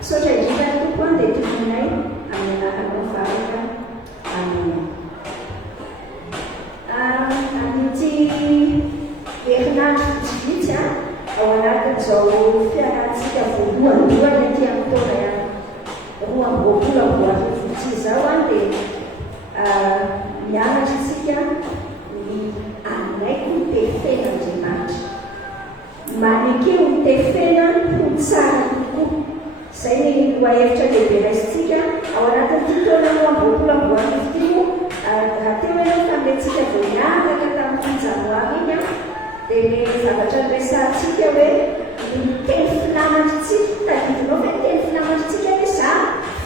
sotra indrindra toko dia tomonay amin'ny anakanao varaka amin'ny amin'ity herinandro vitsivitsy ao anatin'izao fiarahantsika voalohany aty amin'ny taona roa amby roapolo amby roa arivo izao dia mianatra isika ny anaiko ny tefen'Andriamanitra. Manekeo ny tefena ho tsara tokoa. Izay ny lohahevitra lehibe raisitsika ao anatin'ity taona roa amby roapolo amby roa arivo ity moa. Raha teo ianao tamin'ilay vao nianaka tamin'ny janoary iny dia ny zavatra resahantsika hoe ny teny finamantritsika tadidinao hoe teny finamantritsika hoe za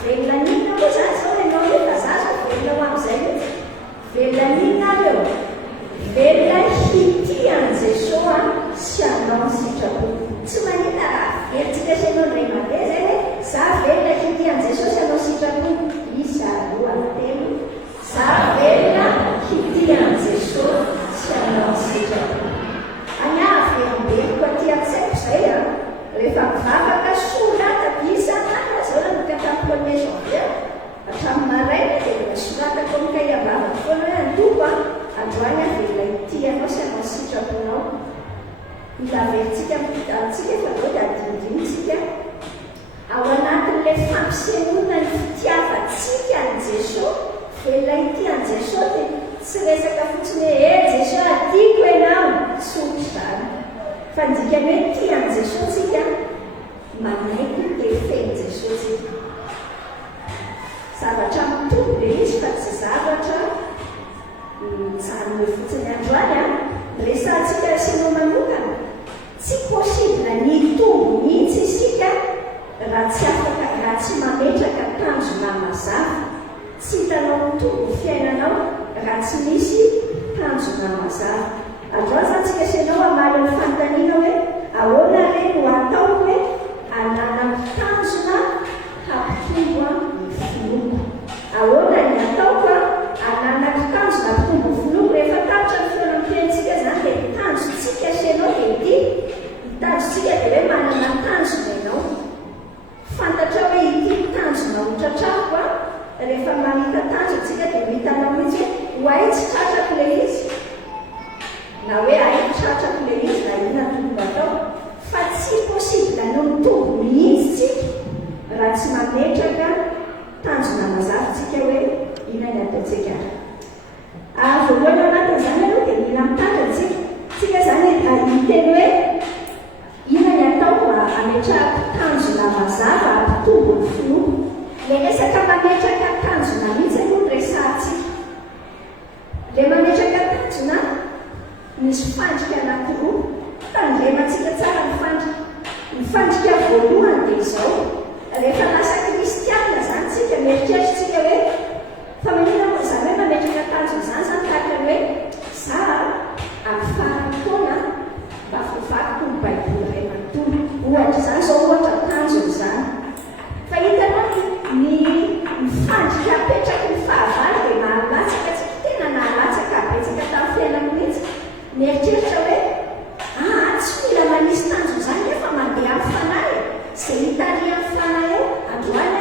velona ninona moa za zao ianao hoe fa za zao velona ho amin'izay mihitsy. Velona ninona avy eo? Velona hity an' Jesosy sy hanao ny sitrapo. Tsy manina raha velontsika sy ianao ndray mandeha zay hoe za velona hity an' Jesosy hanao sitrapo. Isa roa telo. Za velona hity an' Jesosy sy hanao ny sitrapo. Any averimberiko aty an-tsaiko izay rehefa mivavaka sorata isan'andro zao nanomboka tamin'ny premier janvier hatramin'ny maraina dia soratako amin'ny kahie-bavaka foana hoe antoko androany velona ity anao sy hanao sitraponao. Mila averintsika antsika efa dao dia adinidinitsika ao anatin'ilay fampisehoana ny fitiavantsika an' Jesosy. Velona ity an' Jesosy dia tsy resaka fotsiny hoe Jesosy atiako ianao sotro izany fa ndikany hoe tia an' Jesosy tsika manaiky ny tefen'i Jesosy. Zavatra mitombo dia izy fa tsy zavatra mijanona fotsiny. Androany resantsika sinao manokana tsy possible nitombo mihitsy isika raha tsy afaka, raha tsy mametraka tanjona mazava. Tsy hitanao mitombo fiainanao raha tsy misy tanjona mazava. Androany zantsika sinao amaly ny fanontaniana hoe ahoana re no atao hoe anana tanjona hampitombo ny filoko. Ahoana ny ataoko anana tanjona hampitombo ny filoko. Rehefa tapitra ny fiainam-piaintsika zany dia tanjontsika sinao dia ity. Tanjontsika dia hoe manana tanjona ianao. Fantatra hoe ity tanjona hotratrako rehefa mahita tanjontsika dia mihitanao mihitsy hoe ho ay tsy tratrako ilay izy na hoe ay tratrako ilay izy na inona tombo atao. Fa tsy possible no mitombo mihitsy tsika raha tsy mametraka tanjona mazavatsika hoe inona ny ataontsika. Voalohany ao anatin'izany aloha dia mila mitandratsika. Tsika zany hiteny hoe inona ny atao hametrahako tanjona mazava hampitombo ny filoko. Le resaka mametraka tanjona mihitsy aloha ny resahantsika. Le mametraka tanjona misy fandrika anankiroa. Tandremantsika tsara ny fandrika. Ny fandrika voalohany dia izao. Rehefa lasa kristiana zany tsika mieritreritsika hoe fa manina moa zany hoe mametraka tanjona zany zany tahaka ny hoe za amin'ny farany taona mba fovakiko ny baiboly iray manontolo. Ohatra zany zao ohatra tanjona zany. Fa hitanao ny fandrika apetraky ny fahavalo dia mahalatsaka tsika tena nahalatsaka betsaka tamin'ny fiainana mihitsy. Mieritreritra hoe tsy mila manisy tanjona zany nefa mandeha amin'ny fanahy. Izay hitari amin'ny fanahy eo androany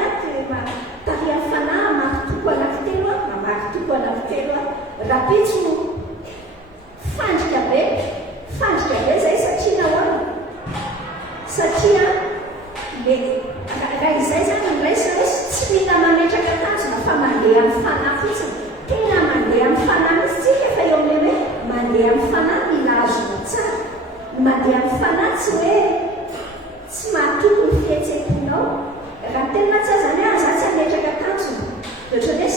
tari amin'ny fanahy makitoko anankitelo makitoko anankitelo rapitso fandrika be zay satria nahoana? Satria raha izay zany niraisa hoe tsy mila mametraka tanjona fa mandeha amin'ny fanahy fotsiny. Tena mandeha amin'ny fanahy misy tsika fa eo amin'ilay hoe mandeha amin'ny fanahy mila azona tsara. Mandeha amin'ny fanahy tsy hoe tsy mahatoky ny fihetsekinao. Raha tena tsy zany hoe za tsy hametraka tanjona dia ohatrany hoe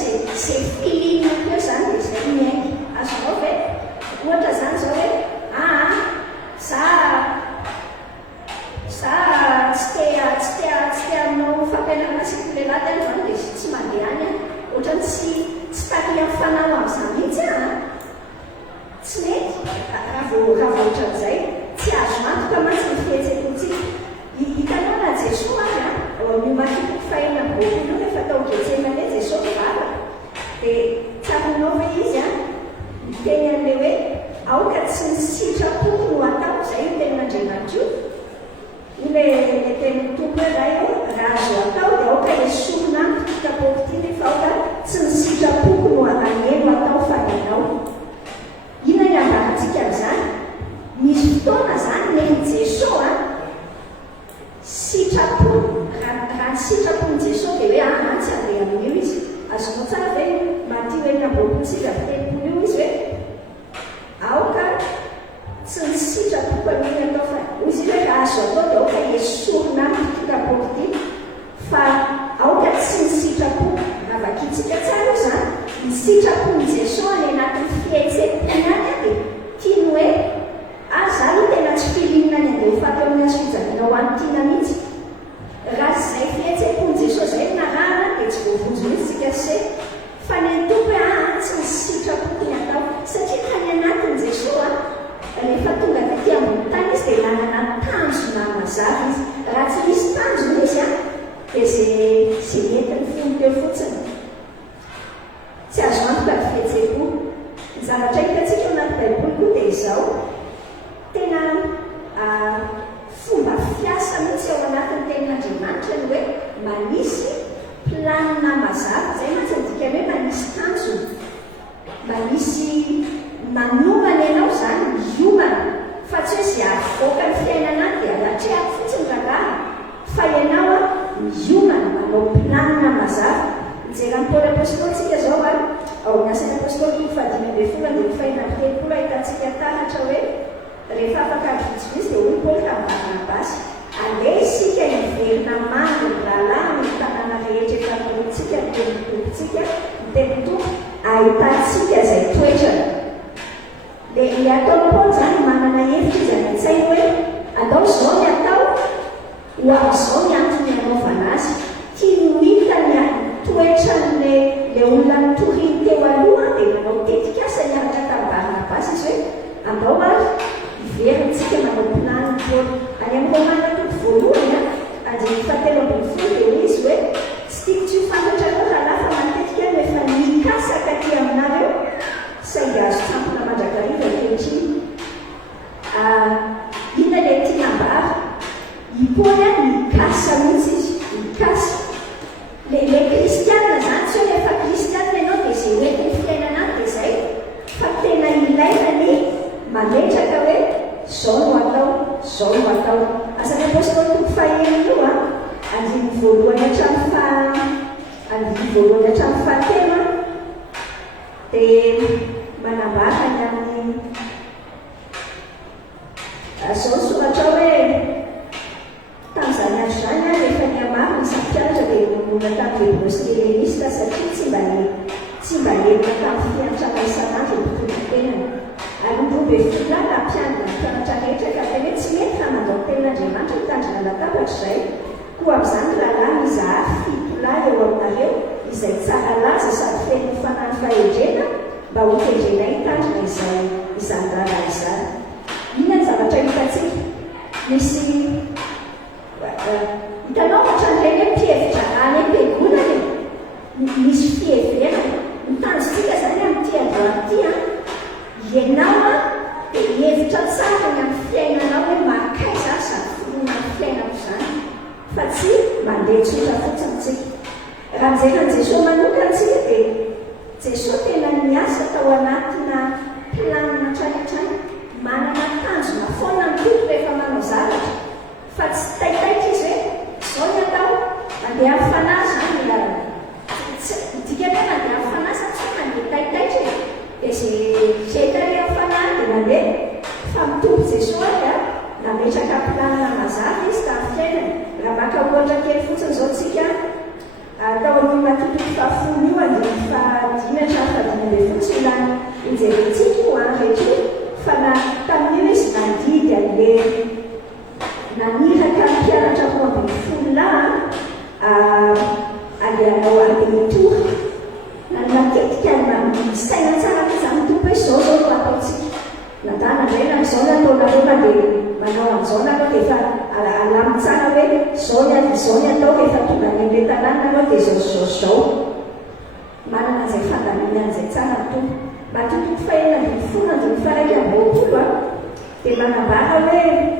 zay filinako eo zany dia izay miaingy. Azonao ve ohatra zany zao hoe za tsy te aminao fampianarana sirkulelady any zany dia tsy mandeha any ohatrany tsy tari amin'ny fanahy amin'izany mihitsy tsy mety. Raha ohatran'izay tsy azo antoka mantsy ny fihetsekontsika. Hitanao na Jesosy azy ao amin'io Mateo fahaenina amby roapolo rehefa tao Getsemane Jesosy vavaka dia tsarinao hoe izy miteny an'ilay hoe aoka tsy ny sitrapoko no atao. Izay no tenin'Andriamanitra io. Ilay teny tompo hoe raha eo raha azo roapontsika telopolo io izy hoe aoka tsy nisitrapoko aniny atao fa izy hoe raha azo atao dia aoka esorina mitokapoko ty fa aoka tsy nisitrapoko avakitsika tsara io zany nisitrapony Jesosy any anatin'ny fihetsempony any dia tiany hoe aza aloha tena tsy filinina any andeha hofaty amin'ny azo fijaliana ho an'ny tiana mihitsy raha zay fihetsempony Jesosy zay narahana dia tsy voavonjy mihitsy tsika se fa ny tompo hoe tsy nisitrapoko ny atao satria tany anatin'ny Jesosy rehefa tonga taty ambony tany izy dia nanana tanjona mazava izy raha tsy misy tanjona izy dia zay entiny fony teo fotsiny tsy azo antoka ny fihetsem-po ny zavatra hitantsika eo anaty baiboly koa dia izao tena fomba fiasa mihitsy ao anatin'ny tenin'Andriamanitra ny hoe manisy planina mazava zay mantsy midika hoe manisy tanjona manisy manomana ianao zany miomana fa tsy hoe zay avoaka ny fiainana dia alatrehako fotsiny raharaha fa ianao miomana manao planina mazava mijeran'ny Paoly apôstôlitsika zao ao ny asany apôstôly 5:10 ahitantsika taratra hoe rehefa afaka vitsivitsy dia hoy Paoly tamin'ny Barnabasy aleha isika hiverina maro ny rahalahy ny tanàna rehetra efa norontsika ny tempontompontsika ny tempontompo ahitantsika izay toetrana dia ataony Paoly zany manana hevitra izy any an-tsainy hoe atao izao ny atao ho amin'izao ny antony anaovana azy tiany hita ny toetran'le olona nitoriny teo aloha dia manao tetikasa niaraka tamin'ny Barnabasy izy hoe andao ary iverintsika manao planiny Paoly any amin'ny Romana toko voalohany andiny 7:10 dia hoy izy hoe tsy tiako tsy ho fantatra anao raha fa matetika no efa nikasaka ty aminareo saingy azo tampona mandrakariva ankehitriny inona ilay tianambara i Paoly nikasa mihitsy izy nikasa le kristiana zany tsy hoe efa kristiana ianao dia zay hoentiny fiainana any dia zay fa tena ilaina ny mametraka hoe zao no atao asany apôstôly toko 5 io andiny voalohany hatramin'ny fahatelo dia manambara ny amin'ny zao soratra hoe tamin'izany andro zany rehefa niamaro ny sampianatra dia nomona tamin'ny hebrostelenista satria tsy mba lelona tamin'ny fiantrana isan'andro mpitondrom-tenany ary robe fila na mpianatra rehetra ka tena hoe tsy mety raha mandao tenin'Andriamanitra mitandrina latabatra izay koa amin'izany rahalahy mizaha fitolahy eo aminareo izay tsara laza sady feno fanahy fahendrena mba ho tendrena hitandrina izany rahalahy izany inona ny zavatra hitantsika misy hitanao hatran'ireny hoe mpihevitra any am-piangonana misy fiheverana mitanjotsika zany amin'ity androany ity ianao dia hevitra tsara ny amin'ny fiainanao hoe makaiza sady foroana amin'ny fiainako zany fa tsy mandeha tsotra fotsiny tsika raha mijery Jesosy manokana tsika dia Jesosy tena niasa tao anatina planina traitrany manana tanjona foana ny tompo rehefa manao zavatra fa tsy taitaitra izy hoe zao ny atao mandeha amin'ny fanahy zany dika hoe mandeha amin'ny fanahy sa tsy mandeha taitaitra dia zay tare amin'ny fanahy dia mandeha fa mitombo Jesosy nametraka planina mazava izy tamin'ny fiainany raha maka ohatra kely fotsiny zao tsika atao ny matotoko fahafolo io andiny fahadimy tsy ilany injerentsika io rehetra fa tamin'io izy nandidy an'le naniraka mpianatra ho ambin'ny folo aleanao andinitory matetika saina tsara zany tompo hoe zao no ataotsika nadana ndray na zao natao nareo na dia manao amin'izao nareo dia efa alamy tsara hoe zao ny atao rehefa tonga ny amle tanàna nareo dia zao manana an'izay fandaminana an'izay tsara ny tompo matotoko fahenina andiny faraiky ambopolo dia manambara hoe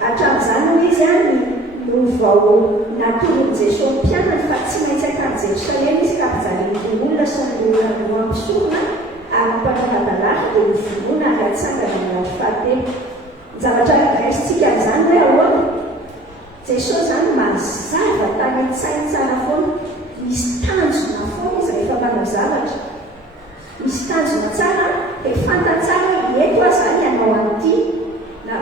hatramin'izany izy no vao natoron'i Jesosy mpianany fa tsy maintsy akany Jerosalema izy ka mpijaliny olona sy ny olona no ampisorona ary mpanamadalaka dia mivonoana ary atsangana amin'ny andro fahatelo zavatra raisitsika amin'izany hoe ahoana Jesosy zany mazava tany an-tsainy tsara foana misy tanjona foana izy rehefa manao zavatra tanjona tsara dia fantatsara eto a zany ianao an'ity na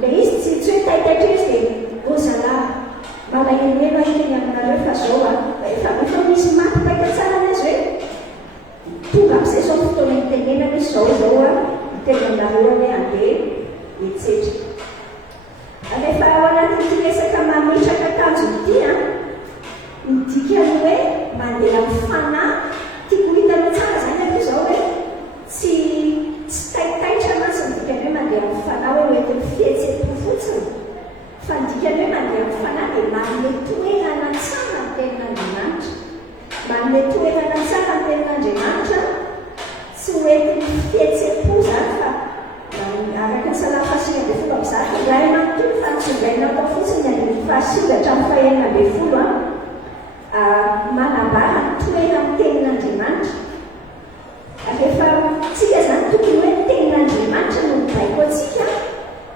le izy tsy hoe taitaitra izy dia ozalahy malahelelo ahiteny aminareo fa zao efa misy maty paika tsara ny azy hoe tonga amin'izay zao fotoana itenenana izy zao iteny aminareo hoe andeha hitsetra rehefa ao anatin'ity resaka mametraka akanjo ity midikany hoe mandeha amin'ny fanahy tiako hitanao tsara zany aloha zao hoe tsy taitaitra mantsy midikany hoe mandeha amin'ny fanahy hoe hoentin'ny fihetsem-po fotsiny fa midikany hoe mandeha amin'ny fanahy dia manome toerana tsara ny tenin'Andriamanitra manome toerana tsara ny tenin'Andriamanitra tsy hoentin'ny fihetsem-po zany fa araka ny salamy fahasivy ambin'ny folo amin'ny zato raha manontolo fa nitsongainao tao fotsiny ny fahasivy hatramin'ny fahaenina ambin'ny folo manambara ny toerany tenin'Andriamanitra rehefa tsika zany tokony hoe tenin'Andriamanitra no mibaiko atsika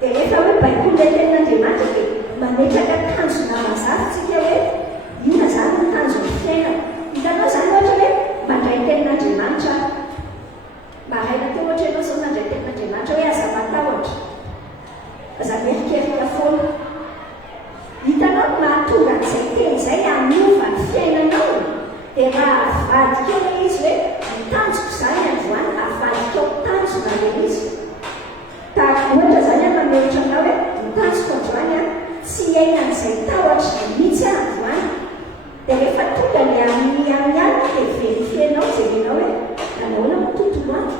dia rehefa hoe baikolo le tenin'Andriamanitra dia mametraka tanjona mazava tsika hoe ina zany ny tanjony fiainana hitanao zany ohatra hoe mandray tenin'Andriamanitra maraina teo ohatra ianao zao mandray tenin'Andriamanitra hoe aza matahotra aza merikerika foana hitanao mahatonga an'izay teny izay aniova ny fiainanao dia raha avadika eo le izy hoe mitanjoko zany androany avadika eo tanjona le izy tahaka ohatra zany mameotra anao hoe mitanjoko androany tsy iainan'izay tahotra mihitsy androany dia rehefa tonga le amin'ny any dia verifienao jerenao hoe nanahoana mo tontolo any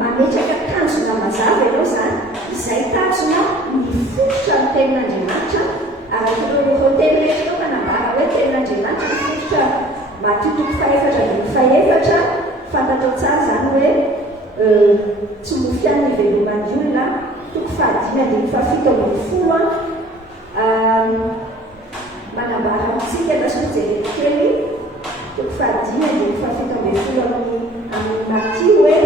mametraka tanjona mazava ianao zany izay tanjona mifototra ny tenin'Andriamanitra araka teny rehetra tao manambara hoe tenin'Andriamanitra mifototra matotoko faefatra ny faefatra fantatao tsara zany hoe tsy mofian'ny iveloman'ny olona toko fahadimy andiny fahafito ambin'ny folo manambara amintsika nasojery kely toko fahadimy andiny fahafito ambin'ny folo amin'ny Matthieu hoe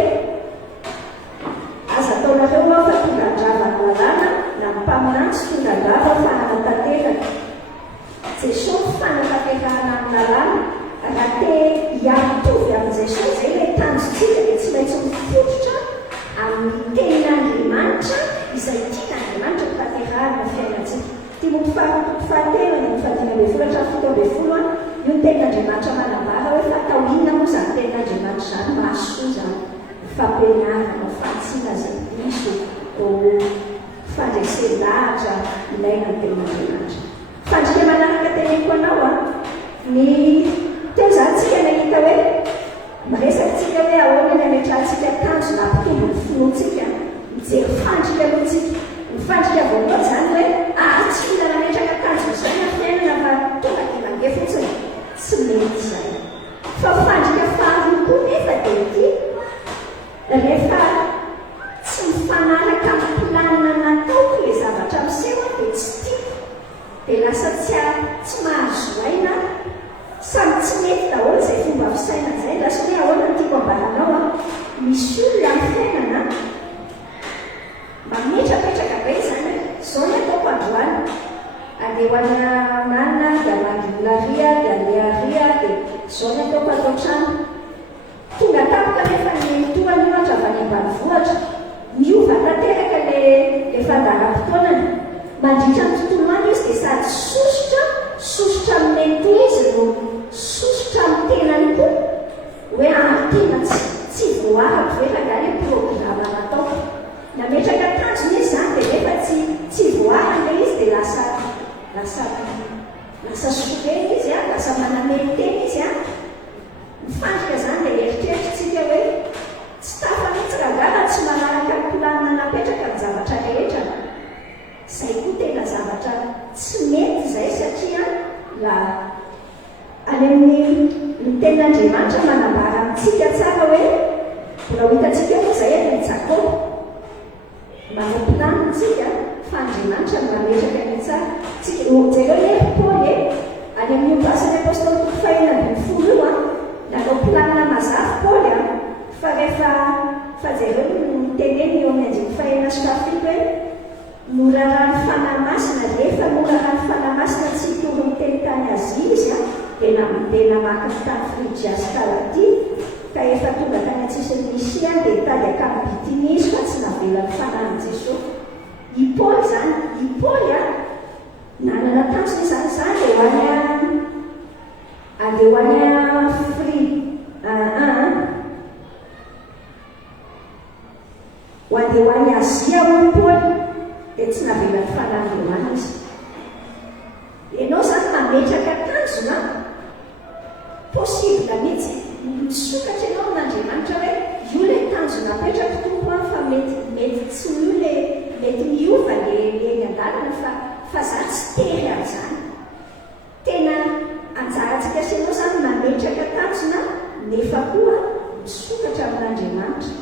aza ataonareo fa tonga andravany lalàna na mpaminantsy tonga andrava fananatanteraka Jesosy fananatanterahana amin'ny lalàna raha te hiarovy amin'ny Jesosy zay le tanjontsika dia tsy maintsy mifototra amin'ny tenin'Andriamanitra izay tian'Andriamanitra tanterahana fiainantsika Timothy fahatelo ny fahadimy ambin'ny folo hatramin'ny fito ambin'ny folo io ny tenin'Andriamanitra manambara hoe fatao inona moa zany tenin'Andriamanitra zany mahasoa zany fampianarana fahatsiana zay diso fandresendahatra ilaina ny tenin'Andriamanitra fandrika manaraka teneniko anao ny teo zany tsika nahita hoe miresaka tsika hoe ahoana ny ametrahantsika tanjona ampitombo ny finoantsika mijery fandrika aloha tsika ny fandrika voalohany zany hoe tsy mila nametraka tanjona zany amin'ny fiainana fa tonga dia mandeha fotsiny tsy mety zay fa fandrika faharoa koa nefa dia ity rehefa tsy mifanaraka amin'ny planina nataoko le zavatra miseho dia tsy tiako dia lasa tsy mahazo aina samy tsy mety daholo izay fomba fisaina zay lasa hoe ahoana ny tiako ambaranao misy olona amin'ny fiainana mametrapetraka be zany zao ny ataoko androany andeha hoana manina dia mandrolaria dia andeharia dia zao ny ataoko atao trano tonga tapoka nefa ny toany ohatra avy any ambanivohitra miova tanteraka le fandaharam-potoanany mandritra ny tontolo any izy dia sady sosotra amin'ny ento izy no sosotra amin'ny tenany koa hoe tena tsy voarako ve rangany programa nataoko nametraka tanjona izy zany dia nefa tsy voarana izy dia lasa sosoteny izy lasa manameny-teny izy mifandrika zany dia eritreritrytsika hoe tsy tafanitsy rangana tsy manaraka ny planina napetraka ny zavatra rehetra zay koa tena zavatra tsy mety zay satria any amin'ny tenin'Andriamanitra manambara amintsika tsara hoe mbola ho hitantsika moa zay any Jakoba manao planintsika fa Andriamanitra no mametraka ny tsara jereo le Paoly any amin'ny ombasany apôstôly toko fahaenina ambin'ny folo io nanao planina mazava Paoly fa rehefa jereo niteneny eo amin'ny andiny fahaenina sy fahafito hoe morarany fanahy masina rehefa morarany fanahy masina tsy hitory ny teny tany azy izy dia namaky ny tany Frigia sy Galatia ka ka efa tonga tany atsisy Misia dia tady akambitinisy fa tsy navelan'ny fanahin'i Jesosy. I Paoly zany, i Paoly nanana tanjony izany dia ho any free ho any Azia hoy Paoly dia tsy navelan'ny fanahin'Andriamanitra izy. Ianao zany mametraka tanjona possible mihitsy misokatra ianao amin'Andriamanitra hoe io ilay tanjona apetraka tompo fa mety tsy io mety miova eny an-dalana fa za tsy tery an'izany. Tena anjarantsika sy ianao zany mametraka tanjona nefa koa misokatra amin'Andriamanitra.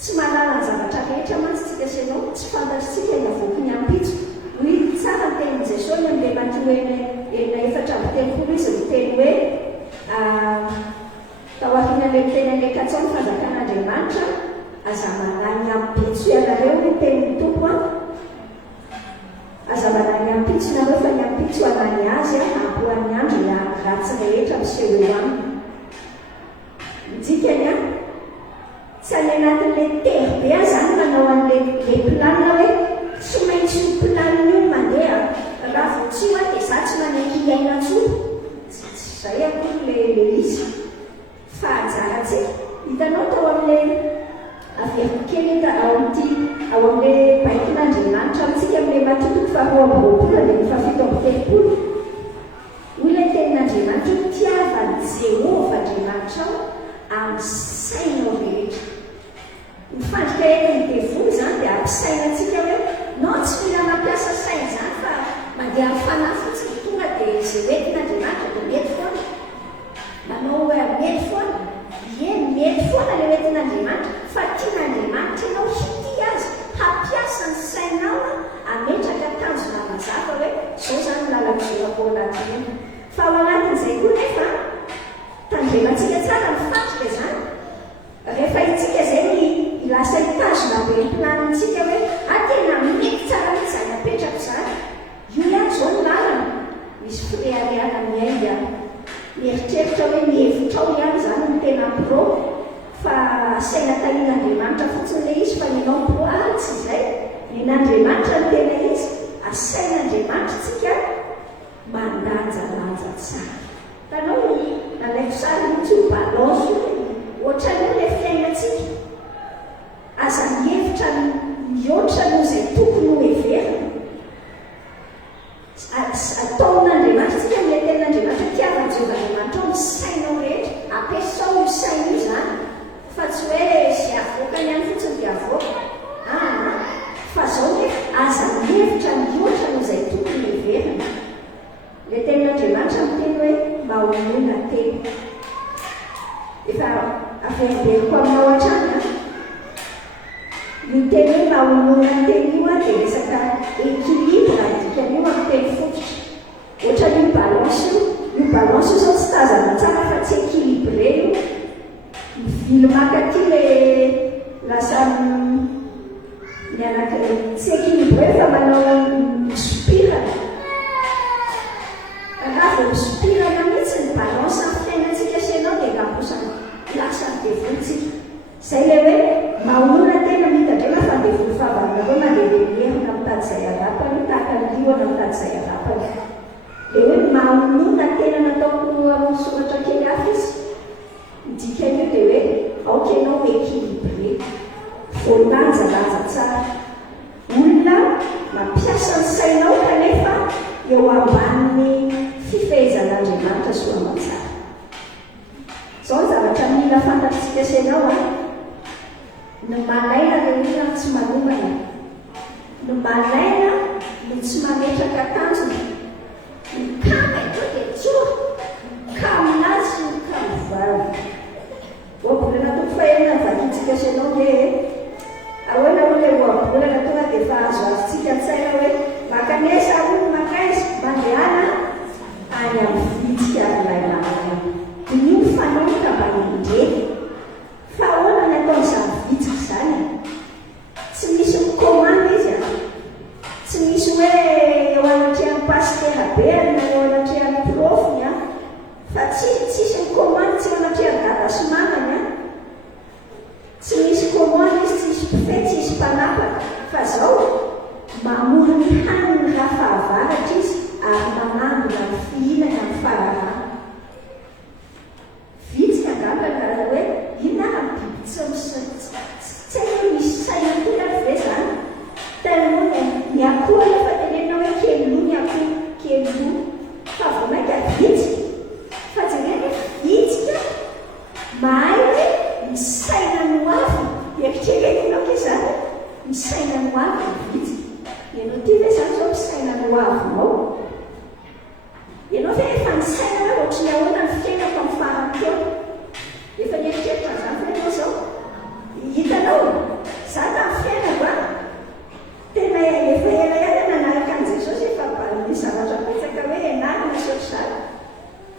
Tsy malala ny zavatra rehetra mantsy tsika sy ianao, tsy fantatritsika ny avoky ny ampitso. Hoy tsara ny tenin'i Jesosy amin'ilay Mateo enina efatra amby telopolo izy miteny hoe tao aorian'ilay miteny an'ilay katsao ny fanjakan'Andriamanitra aza manany ampitso ianareo ny tenin'ny Tompo aza manany ampitso nareo fa ny ampitso anany azy ampoan'ny andro ny ratsy rehetra miseho eo aminy. Midikany tsy any anatin'ilay tery be zany manao an'ilay planina hoe tsy maintsy io planina io mandeha raha vao tsy io dia za tsy manaiky hiaina tsoa. Zay akory le izy fa anjarantsika. Hitanao tao amin'ilay averiko kely ao amin'ilay baikon'Andriamanitra amintsika amin'ilay Mateo faharoa amby roapolo dia fafito amby telopolo. Hoy ilay tenin'Andriamanitra hoe tiavany Jehova Andriamanitra amin'ny sainao rehetra. Mifandrika entiny devoly zany dia ampisainantsika hoe nao tsy mila mampiasa saina zany fa mandeha amin'ny fanahy fotsiny tonga dia izay hoentin'Andriamanitra dia mety foana. Manao mety foana. Mety foana ilay hoentin'Andriamanitra fa tian'Andriamanitra ianao hity azy hampiasa ny sainao ametraka tanjona mazava hoe zao zany lala-mizorako ao anatiny. Fa ao anatin'izay koa nefa tandremantsika tsara mifandrika zany. Rehefa itsika zay lasa hitazona be ny planintsika hoe tena mety tsara mihitsy zany apetrako zany. Io ihany zao ny lalana. Misy firehareana miainga. Mieritreritra hoe mihevitra ao ihany zany ny tena pro fa saina tahian'Andriamanitra fotsiny ilay izy fa ianao pro tsy izay. Nen'Andriamanitra ny tena izy. Asain'Andriamanitra tsika mandanjalanja tsara. Tanao nalaiko sary mihitsy ho balance ohatran'io ilay fiainantsika. Aza mihevitra mihoatra noho izay tokony ho heverina. Ataon'Andriamanitra tsika ilay tenin'Andriamanitra tiavany Jehovahandriamanitra ao ny sainao rehetra. Ampiasao io saina io zany fa tsy hoe sy avoaka ihany fotsiny dia avoaka. Fa zao hoe aza mihevitra mihoatra noho izay tokony ho heverina. Ilay tenin'Andriamanitra miteny hoe mahonoina teny. Efa averiberiko aminao hatrany io teny hoe mahonoina teny io dia resaka équilibre dikan'io amin'ny teny fototra. Ohatran'io balance io balance io zao tsy tazana tsara fa tsy équilibré io. Mivily makaty lasa tsy équilibré fa manao misopirana. Raha vao misopirana mihitsy ny balance amin'ny fiainantsika sy ianao dia ngaposany lasa ny devolontsika. Zay ilay hoe mahonoina tena mitandrema fa devoly fahavalona koa mandeha mitady izay arapany tahaka ny liona mitady izay arapany. Dia hoe mahonoina tena nataoko amin'ny soratra kely hafa izy. Dikan'io dia hoe aoka ianao équilibré, voalanjalanja tsara. Olona mampiasa ny sainao kanefa eo ambanin'ny fifehezan'Andriamanitra sy aman-tsara. Zao zavatra mila fantatritsika sy ianao no malaina ilay olona tsy manomana. No malaina no tsy mametraka tanjona. Ny kama ito dia tsoa. Kaminazy ny kamivavy. Oabolana toko fahenina vakitsika sy ianao dia ahoana ho ilay oabolana tonga dia efa azo azontsika an-tsaina hoe makanesa hono makaizy mandehana any amin'ny vitsika ilay lalana. Io fanaoka mba indreny. Fa ahoana ny ataon'izany vitsika izany? Tsy misy mikomanda izy tsy misy hoe eo anatrehan'ny pastera be na eo anatrehan'ny profiny fa tsisy mikomanda, tsy eo anatrehan'ny dada sy mamany mahay hoe misaina no avy eritreretinao ke zany misaina no avy vitsy ianao ty ve zany zao misaina no avynao ianao ve efa misaina hoe ohatry ny ahoana ny fiainako amin'ny farany teo efa nieritreritra zany fa ianao zao hitanao za tamin'ny fiainako a tena efa elaela nanaraka an' jesosy efa ny zavatra petsaka hoe enarina sotr'izany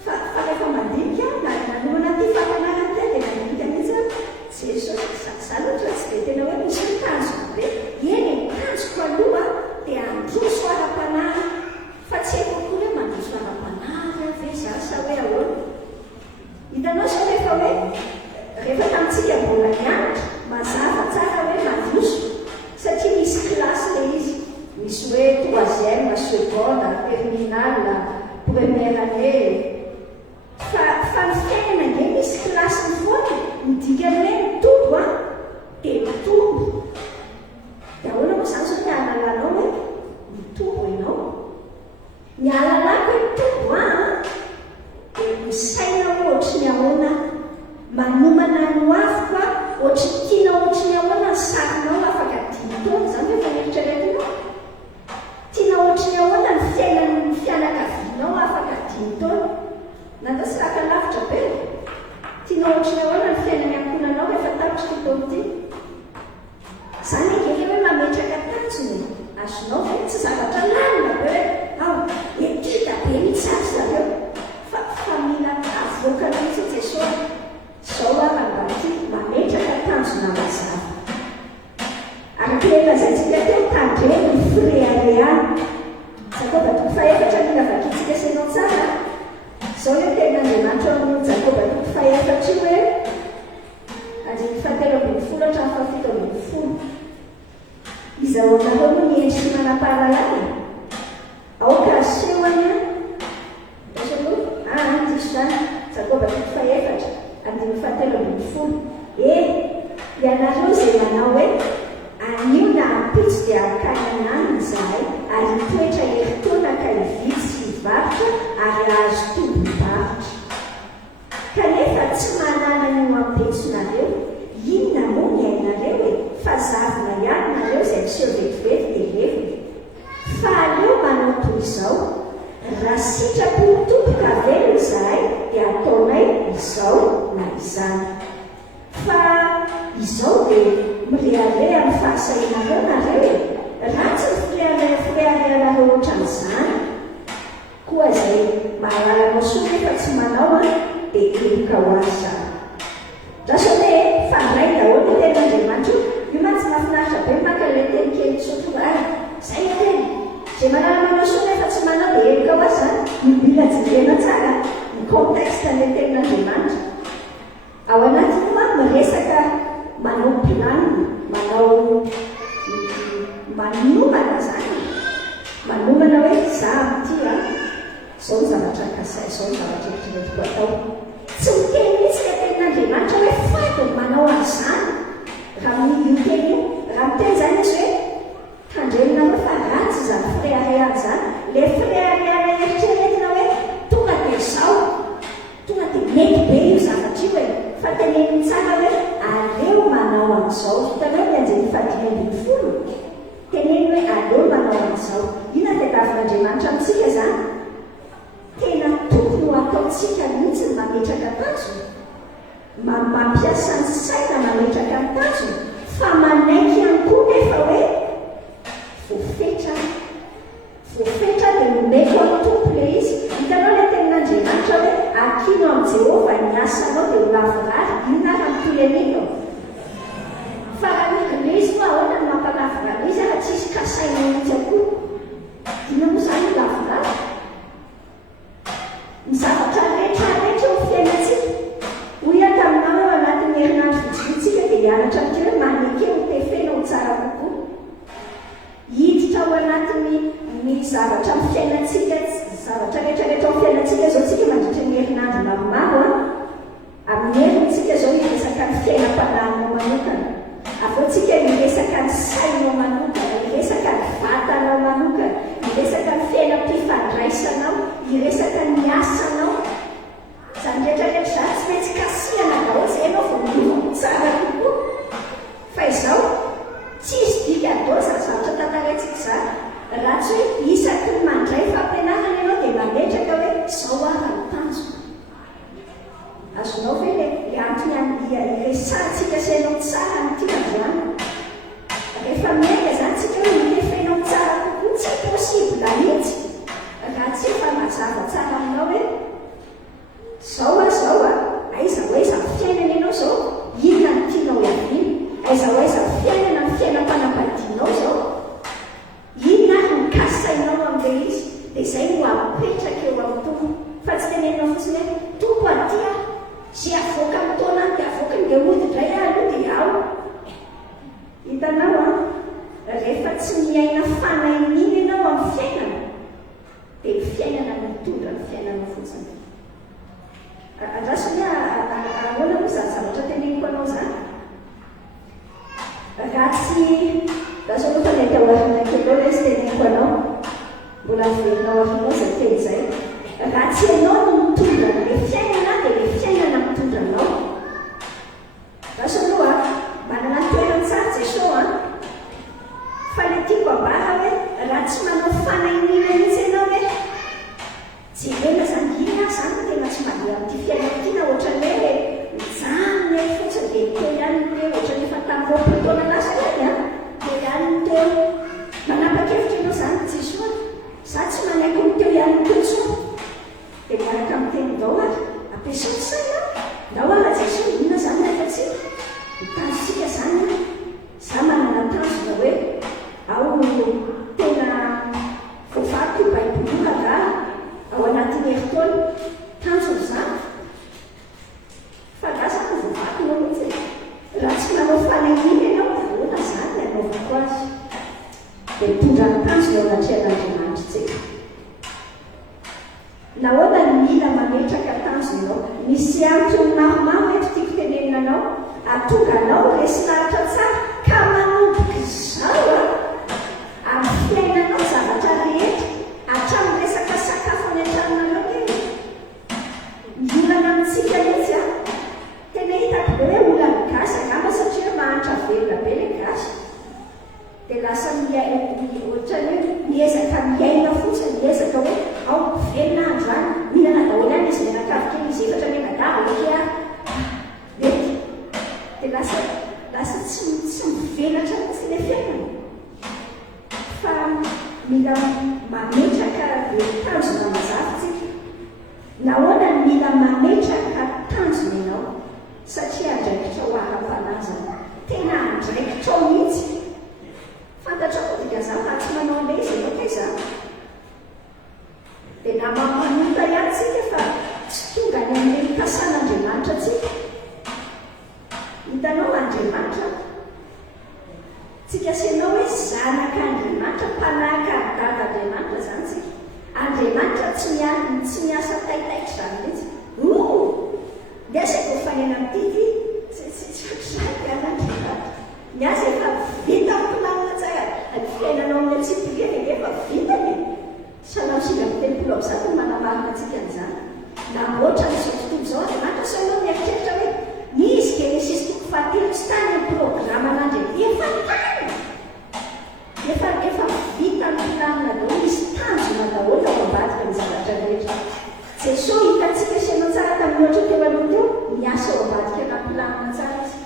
fa rehefa mandinika nanomana ty fampanarana ty dia mandinika mihitsy jesosy zany ohatra tsy dia tena hoe misy mitanjoko be eny mitanjoko aloha dia androso ara-panahy fa tsy haiko koa hoe mandroso ara-panahy ve za sa hoe ahoana hitanao zao rehefa tamintsika mbola mianatra mazava tsara hoe mandroso satria misy klasy le izy misy hoe troisième seconde terminale première année fa ny fiainana nge misy klasy ny foana midikany hoe mitombo a dia mitombo dia ahoana moa zany zao mialalanao hoe mitombo ianao mialalako hoe mitombo a dia misaina ohatry ny ahoana manomana no avy koa ohatry tiana ohatry ny ahoana ny sarinao afaka dinitona zany hoe faneritreretinao tiana ohatry ny ahoana ny fiainany fianakavinao afaka dinitona nata sy raka lavitra be tiana ohatry ny ahoana ny fiainany ankonanao efa tapitra totony ty zany ekele hoe mametraka tanjony azonao ve tsy zavatra lalina be hoe ao etika be mitsary zareo fa mila avoaka mihitsy jesosy zao arabaty mametraka tanjona mazava ary telazaitsika teo tandreny fréaréany jakoba toko faefatra mila vakitsika senao tsara zao hoe tenandriamanitra amin'ny jakoba toko faefatra io hoe andiny fatelo ambin'ny folo hatramin'ny fafito ambin'ny folo izahoanareo no niendry manam-pahalalana aoka asehoany diso zany jakoba toko faefatra andiny fatelo ambin'ny folo ianareo izay manao hoe anio na ampitso dia akananany zahay ary toetra heritaona ka hividy sy hivarotra ary azo tombom-barotra kanefa tsy manana io ampitsonareo inona moa ny ainareo e fa zavona ihany nareo izay miseho vetivety dia levina fa aleo manao toy izao raha sitrapo tompoka velona izahay dia ataonay izao na izany fa izao dia mirearea amin'ny fahasainareo nareo ratsy ny fireareanareo ohatran'izany koa izay mahalalanao soa nefa tsy manao a dia eloka ho azy zany raso hoe fandray daholo tenandriamanitra io ma tsy mahafinaritra be maka le teny kely tsotro zay teny zay manala manao soa nefa tsy manao dia eloka ho azy zany mibila jerena tsara ny contexte le tenin'andriamanitra ao anatiny moa miresaka manao planina manao manomana zany manomana hoe za amty a zao ny zavatra kasay zao ny zavatra eritreretiko atao tsy miteny mihitsy le tenin'andriamanitra hoe fatony manao an'izany raha io teny io raha miteny zany izy hoe tandrenina fa ratsy zany fréaréany zany le fréaréana eritreretina hoe tonga dia zao tonga dia mety be io zavatra io e fa teneniny tsara hoe aleo manao an'izao hitanao ny anjeny fadimy ambin'ny folo teneny hoe aleo manao an'izao ina tadiavin'andriamanitra amintsika zany tena tokony ho ataontsika mihitsy ny mametraka tanjona mampiasa ny saina mametraka ny tanjona fa manaiky ihany koa nefa hoe voafetra dia nomeko amin'ny tompo le izy hitanao le tenin'andriamanitra hoe akino amin'ny jehova ny asanao dia ho lavorary inona raha mitoyanino fa raha le izy moa ahoana ny mampalavorary izy raha tsisy kasaina mihitsy akoa ina moa zany ny lavorary ny zavatra rehetrarehetra ho fiainatsika hoy a taminao eo anatin'ny herinandro vitsivitsika dia hianatra amity hoe maneke ho tefena ho tsara kokoa hiditra ao anatin'ny ny zavatra amin'ny fiainatsika zavatra rehetrarehetra ho fiainatsika zao tsika mandritra ny herinandro maromaro a amin'ny herintsika zao hiresaka ny fiainam-pananao manokana aveo tsika hiresaka ny sainao manokana hiresaka ny vatanao manokana hiresaka ny fiainam-pifandraisanao hiresaka ny asanao zany rehetrarehetra zany tsy maintsy kasiana daholo antony iresantsika sainao tsara nyty androany rehefa miaika zany tsika hoe milefainao tsara kokoa tsy possible mihitsy raha tsy efa mazava tsara aminao hoe zao aiza hoaiza fiainana ianao zao inona ny tianao iaviny aiza hoaiza fiainana ny fiainam-panambadianao zao inona ary nikasainao amin'ilay izy dia izay no apetraka eo amin'ny tompo fa tsy tenenao fotsiny hoe tompo atya sy avoaka amin'ny taona dia avoaka dia odindray aloha dia ao hitanao rehefa tsy miaina fanain'iny ianao amin'ny fiainana dia ny fiainana mitondra ny fiainana fotsiny andrasony ahoana moa zany zavatra teneniko anao zany raha tsy raha sao lofa nety aoarina kelao le sy teneniko anao mbola verinao arinao zay teny zay raha tsy ianao no mitondra le fiainana dia le fiainana mitondra anao raha sao aloha manana toerany tsara jesosy fa le tiako ambara hoe raha tsy manao fanainina mihitsy ianao hoe jerena zany ina zany tena tsy mandeha amin'ity fiainana ity na ohatran'ny hoe mijanona fotsiny dia teo ihany hoe ohatran'ny efa tamin'ny roapolo taona lasa ihany teo ihany teo manapa-kevitra ianao zany jesosy za tsy manaiky ny teo ihany teo tsoa dia miaraka amin'ny tenindao ary ampiasao saina ndao ala jesosy inona zany afatsika mitanysika zany za manana tanjona hoe ao tena voavaky baibolona ra ao anatin'ny heritaony tanjona zany fa ga zany voavaky nao mihitsy raha tsy manao fanainina ianao ahoana zany anaovako azy dia mitondra ny tanjona ao anatrehan'andriamanitra tsika nahoana ny mila mametraka tanjona ianao misy antony maromaro eto tiako tenenina anao atonga anao resy lahatra tsara ka manomboka izao amin'ny fiainanao zavatra rehetra hatramin'ny resaka sakafo any an-tranonanao kely miolana amintsika mihitsy tena hitako be hoe olany gasy angamba satria mahantra velona be le gasy dia lasa ohatrany hoe miezaka miaina fotsiny miezaka hoe ao velona andro any mihinana daholo any izy menakavokely izy efatra menadava oke mety dia lasa tsy mivelatra mihitsy le fiainana fa mila mametraka le tanjona mazavitsika nahoana ny mila mametraka tanjona ianao satria andraikitra ho ara-panaza tena andraikitra ao mihitsy fantatrao dika za fa tsy manao an'ilay izy ianao ka izany dia namamanota ihany tsika fa tsy tonga ny amin'ny mpasan'andriamanitra tsika hitanao andriamanitra tsika sianao hoe zanak'andriamanitra mpanaka dad'andriamanitra zany tsika andriamanitra tsy miasa taitaitra zany mihitsy miasa efa fanena am'tity tsy fakizany an'andriamanitra miasa efa vita ampilanina tsara ny fiainanao amin'ny atsipireny efa vitany sanao sika amin'ny telopolo am'zato ny manamarina atsika an'izany namoatra n'izao tontolo zao andriamanitra sanao mieritreritra hoe nisy genesis toko fahatelo tsy tany amin'ny programa an'andriamanitra efa vita ampilanina daholo misy tanjona daholo ao ambadika ny zavatra rehetra jesosy hitantsika sianao tsara tamin'ny ohatra teo aloha teo miasa ao ambadika nampilanina tsara izy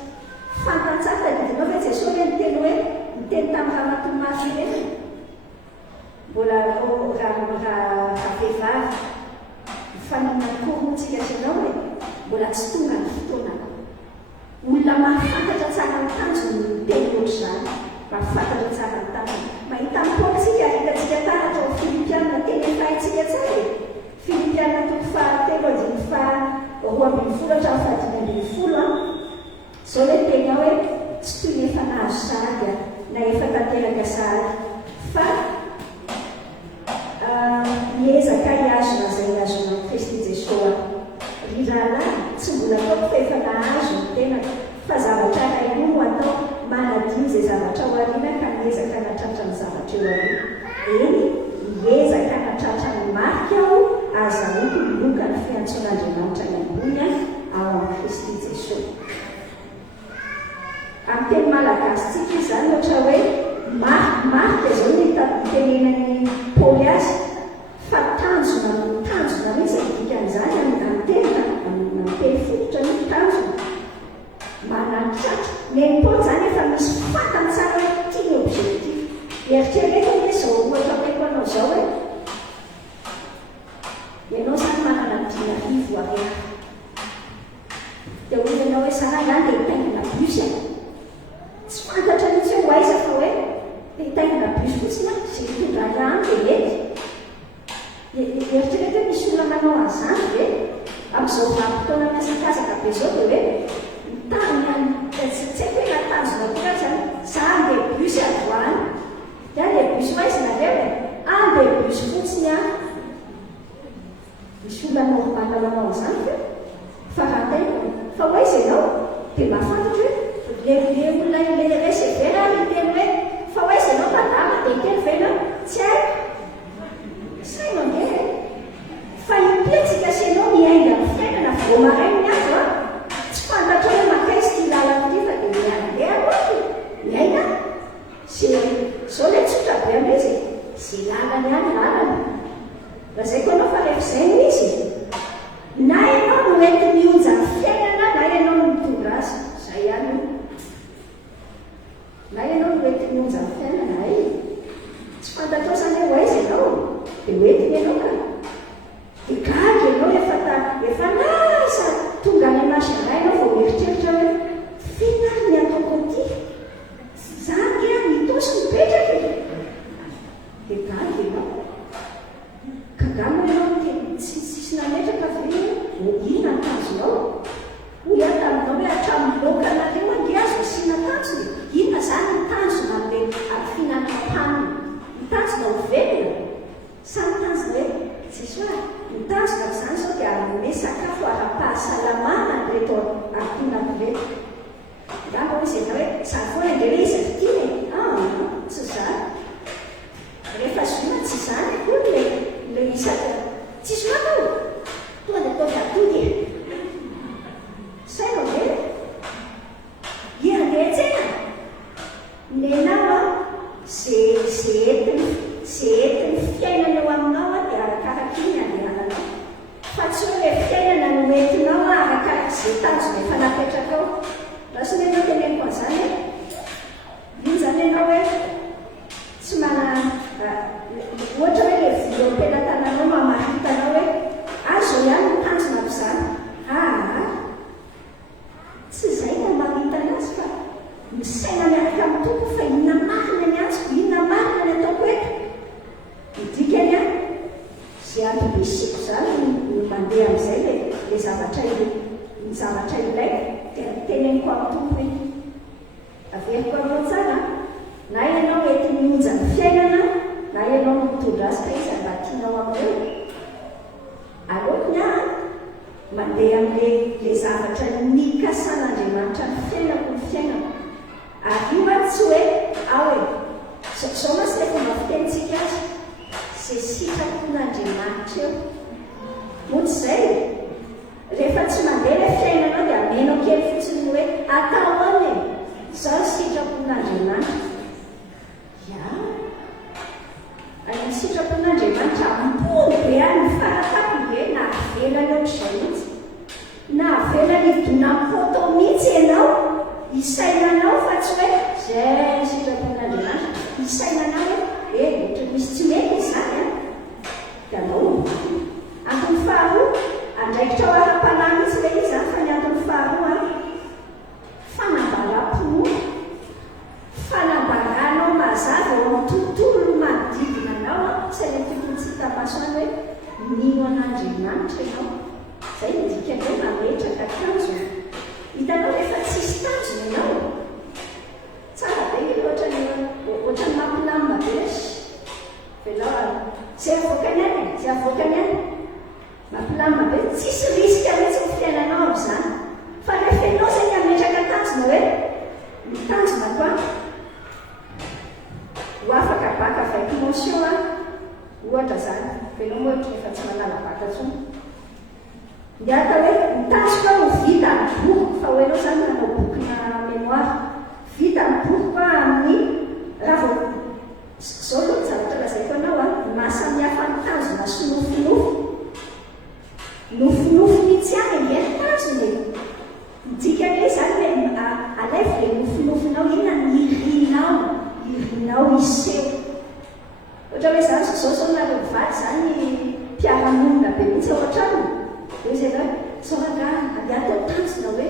fantantsara tadidinao fa jesosy hoe miteny tamin'ny ramatomaso ireny mbola raha vehivavy mifaninankorontsika sianao hoe mbola tsy tonga ny fotoanana olona mahafantatra tsara ny tanjony miteny ohatr' zany mahafantatra tsara ny tanjony mahita mipona hitantsika taratra ao filipianina teny efahintsika tsara filipianina toko fahatelo andiny roa ambin'ny folo hatramin'ny fahadimy ambin'ny folo zao le tena hoe tsy toy ny efa nahazo sady na efa tanteraka sady fa miezaka hiazona zay azona kristy jesosy ry rahalahy tsy mbola ataoko fa efa nahazo ny tena fa zavatra rainono atao manadio zay zavatra ho arina ka miezaka natratra ny zavatra eo arina eny miezaka natratra ny marika aho azahoky miloka ny fiantson'andriamanitra ny ambony ao amin'ny kristy jesosy amin'ny teny malagasy tsika izy zany ohatra hoe marika zao ny tenenany paoly azy fa tanjona misy dikan'izany amin'ny tena amin'ny teny fototra ny tanjona mahatratra nenipony zany efa misy fatany tsara hoe tia ny objectif eritrereto hoe zao ohatra maiko anao zao hoe ianao zany manana dimy arivo ariary dia hoy ianao hoe sarangany dia hitaingina bus a tsy fantatra mihitsy hoe hoaiza fa hoe hitaingina bus fotsiny a zay mitondra any dia ety eritrereto hoe misy olona manao an'izany dia amin'izao vanim-potoana miasakazaka be zao dia hoe mitany tsy haiko hoe natanjona koa zany za andeha bus avoany dia andeha bus hoaizinareo e andeha bus fotsiny a misy olona normal manao an'izany fe farantaina fa hoaiza ianao dia mahafantatra hoe le olona le recevera miteny hoe fa hoaiza ianao madama dia hiteny vena tsy haiko saino andeha fa ipetsika sy ianao miainga amin'ny fiainana vao marainy azo a tsy fantatra hoe makaizy ty lalana ty fa dia miandeha oaty miaina sy zao le tsotra be ami'izy sy lalany any lalana raha zay koa anao fa rehefa izay misy na ianao no ety mionja ny fiainana na ianao no mitondra azy zay ihany na ianao no ety mionja ny fiainana ay tsy fantatrao zany hoe hoaiza ianao dia hoetiny ianao ka dia gagy ianao efa lasa tonga any masinay ianao vao mieritreritra hoe finary ny ataoko ty zany a mitosy mipetraka dia gagy ianao kagamo ianao tsisy nametraka ve ina tanjonao hoy a taminao hoe hatramin'ny lokanareo ange azo asiana tanjony inona zany mitanjona le aby finanam-panina mitanjona ho velona samy tanjona hoe jesoa mitanjona zany zao dia anome sakafo ara-pahasalamana reto ampihinako reto ngamba izy ianao hoe zany foana nge hoe izy avitiny tsy zany rehefa zona tsy zany akory le isaka tsy sonatao tonga dia atao vatody saino ve iandeha tsena nenao a zay etiny fiainanao aminao a dia arakaraka iny andehananao fa tsy hoe le fiainana no entinao a arakaraka zay tanjona efa napetrakao raha sy nenao teneniko an'izany iny zany ianao hoe tsy mana ohatra hoe le vilo am-pelatananao no amahitanao hoe azo ihany no tanjona am'izany tsy zay no mahitana azy fa misaina miaraka amin'ny tompo fa inona marina ny azoko inona marina ny ataoko eto midikany a zay antobesiko zany no mandeha amin'izay le zavatra ilay dia teneniko amin'ny tompo iny averiko aminao tsara na ianao ety mionja ny fiainana na ianao no mitondra azy ka izy mba tianao amin'ireo aleokony a mandeha amin'le zavatra nikasan'Andriamanitra ny fiainako ny fiainako ary io a tsy hoe hoe zao masy le fomba fitenitsika azy zay sitrapon'Andriamanitra eo moa tsy zay rehefa tsy mandeha le fiainanao dia amenao kely fotsiny hoe atao ane zao sitrapon'Andriamanitra any sitrapon'Andriamanitra mpony be any faratako be na avelany ohatr'izay mihitsy na avelany idonam-poto mihitsy ianao isainanao fa tsy hoe zay sitrapon'Andriamanitra isainanao hoe ohatra misy tsy mety izany a dia anao antony faharoa andraikitra ao ara-panahy mihitsy le izy zany fa ny antony faharoa a fanambaram-pinoa fanambaranao mazava ao amin'ny tontolo manodidina anao a sy le tokony tsy hitamaso any hoe nino an'Andriamanitra ianao zay midika hoe nametraka tanjona hitanao rehefa tsisy tanjona ianao tsara be ny ohatrany mampilamina be venao zay avoakany any mampilamina be tsisy riska mihitsy ny fiainanao amin'izany fa rehefa ianao zay ny ametraka tanjona hoe mitanjona koa ho afaka baka avec mention a ohatra zany venao moatra rehefa tsy manala baka tsony dia atao hoe mitanjoka ho vita amin'ny boky fa ho ianao zany manao bokina mémoire vita amin'ny boky koa amin'ny raha vao zao aloha ny zavatra lazaiko anao a mahasamihafa ny tanjona sy nofinofy mihitsy any nge ny tanjony midika an'le zany le nao iseho ohatra hoe zany zaosonareo vady zany mpiara-monina be mihitsy ao an-trano de zay hoe saoranga andehatao tanjona hoe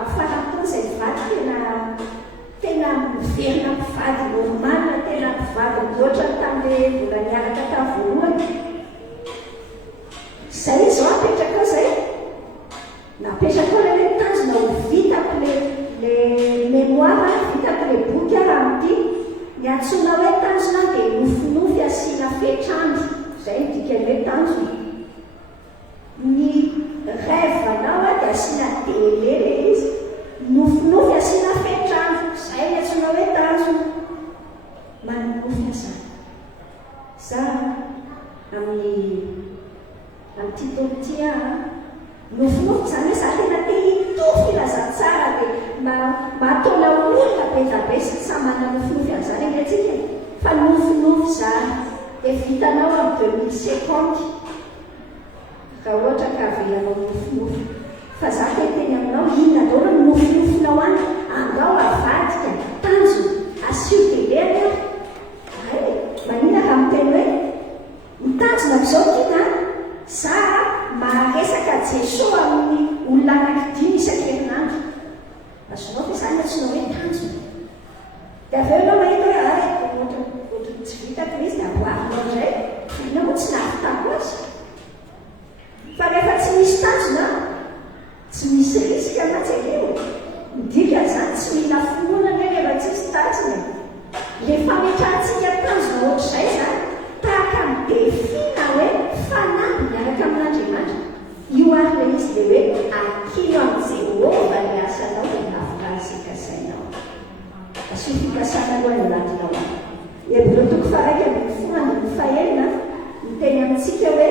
afaratao zay vady tena miverina mpivady normal tena mpivady loatra tamin'le vola niaraka ta voalohany zay zao apetraka ao zay napetraka ao le hoe tanjona ho vitako le mémoire vitako le boky amin'ity niantsona hoe tanjona dia nofinofy asiana fetrany zay dikany hoe tanjona ny rêvenao dia asiana télé le izy nofinofy asiana fetrany zay niantsona hoe tanjona manonofy azany za amin'ity toloty nofinofy zany hoe za tena te hitofy lazatsara dia mataona olona be da be sy sa mana nofinofy an'izany eny atsika fa nofinofy zany dia vitanao amin'ny 2050 raha ohatra ka avelanao nofinofy fa za teteny aminao inona daolo ny nofinofinao any andao avadika tanjona asio teleny manina raha miteny hoe mitanjona am'izao tina za maharesaka jesosy amin'ny olona anankidimy isan-kerinandro azonao fa zany atsinao hoe tanjona dia aveo anao mahita hoe ohatry tsy vitako izy dia aboarinao indray ina moa tsy navitako azy fa rehefa tsy misy tanjona tsy misy risika matsy aleo midika zany tsy mila finoana rehefa tsisy tanjona le fametrahantsika tanjona ohatr'izay zany tahaka midefina hoe fanampy miaraka amin'Andriamanitra io ary le izy dia hoe akilo amin'ny Jehova ny asanao dia nahavolansika sainao asio fikasana aloha ny latinao Hebreo toko faraiky amin'ny folo ny fahelina miteny amintsika hoe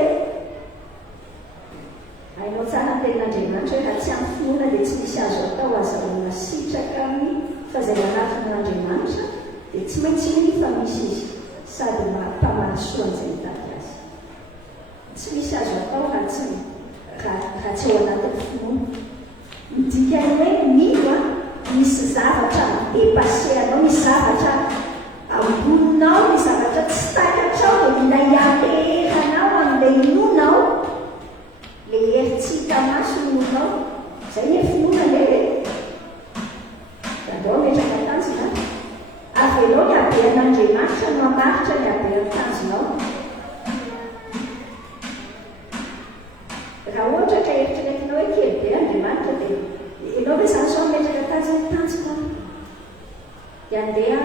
ainao tsara ny tenin'Andriamanitra hoe raha tsy amin'ny finoana dia tsy misy azo atao azahoana sitraka amin'ny fahazaivan'Andriamanitra dia tsy maintsy miny fa misy izy sady mpamanosoan'izay mitady azy tsy misy azo atao raha tsy ao anatin'ny finoana midikany hoe mino misy zavatra epaseanao misy zavatra amboninao misy zavatra tsy takatrao dia mila hiateranao amin'ilay inonao le heritsika maso inonao zay ny finoana le andao metraka tanjona avelao ny abean'Andriamanitra no amaritra ny abean'ny tanjonao raha ohatra ka eritreretinao hoe kely be Andriamanitra dia ianao hoe zany sao metraka tanjona dia andeha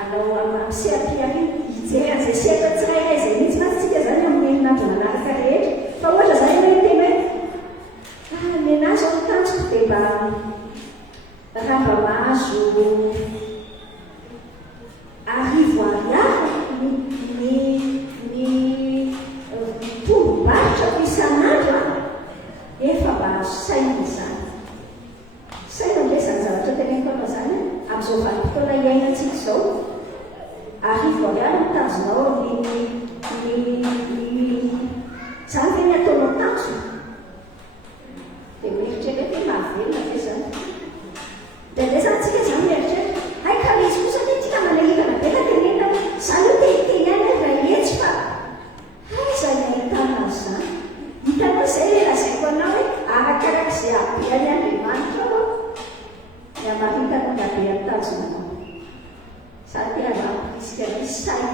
anao amin'ny sehapiary hijery an'izay sehatra tsirairay zay mihitsy matsika zany amin'ny herinandro manaraka rehetra fa ohatra zany hoe tena hoe menazy ao tanjoko dia mba raha mba mahazo arivo ariary ny tombobaritra ho isan'andro efa mba azo saina zany saina ndray zany zavatra teneniko anao zany amin'izao vanim-potoana iainantsika izao arivo ariary ny tanjonao zany ve ny ataonao tanjona dia mieritrerety hoe mahavelona ve zany dia ndray zany tsika zany mieritrerety hay ka izy kosa ty tika manahirana be la tenena zany ho tehiteny any raha etsy fa aiza ny ahitana azy zany hitanao zay le lazaiko anao hoe arakarak'izay abeany Andriamanitra ao ny amaritana ny abean'ny tanjonanao za te avapisika misy say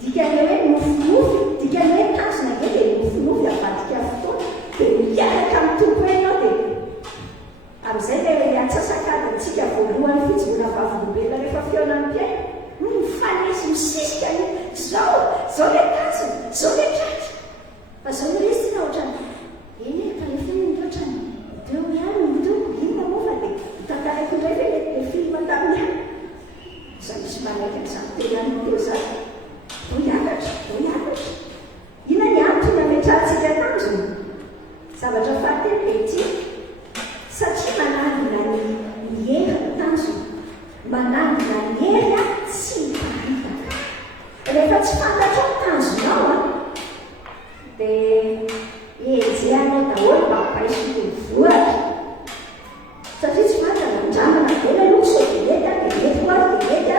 dikany hoe nofinofy dikany hoe tanjona ge dia nofinofy avadika fotoana dia miaraka amin'ny tompo enao dia amin'izay le atsasakadintsika voalohany fijona vavolombelona rehefa fiona ampiaina mifanesy misisika zao le tanjona zao le traitra fa zao no resina ohatrany eny kanefa ohatrany deo ihany mito inona mofa dia hitantarako indray ve le film tamin'ny any za misy manaiky amin'izany teny teo zany voiakatra ina ny antony ametrahantsika tanjona zavatra fahatelo dia ity satria manangina ny hery ny tanjona manangina ny hery tsy miparitaka rehefa tsy fantatra ny tanjonao dia ejehanao daholo mampaiso ny voatra satria tsy fantana ndramana bela aloha so dia mety dia mety ho azy dia mety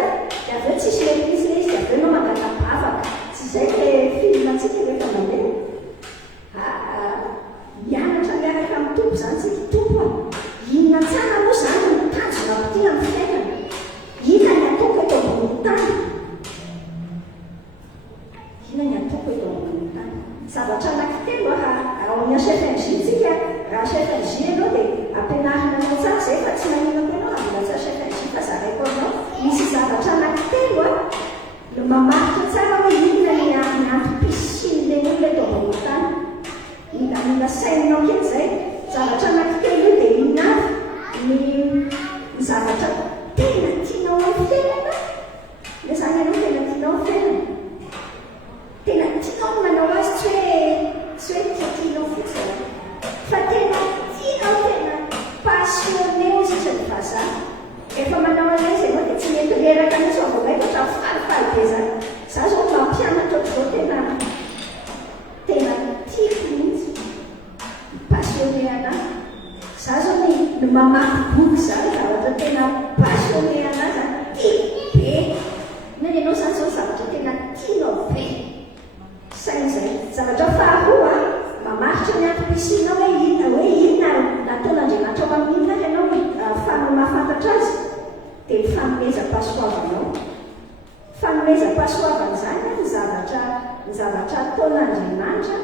no mamaky boky zany zavatra tena passionné anazy be neny ianao zany zao zavatra tena tianao be sain'izay zavatra faharoa mamaritra ny antom-pisinao hoe inona nataon'Andriamanitra ao amin'inona ianao fanao mahafantatra azy dia ny fanomezam-pahasoavanao. Fanomezam-pahasoavana zany ny zavatra ataon'Andriamanitra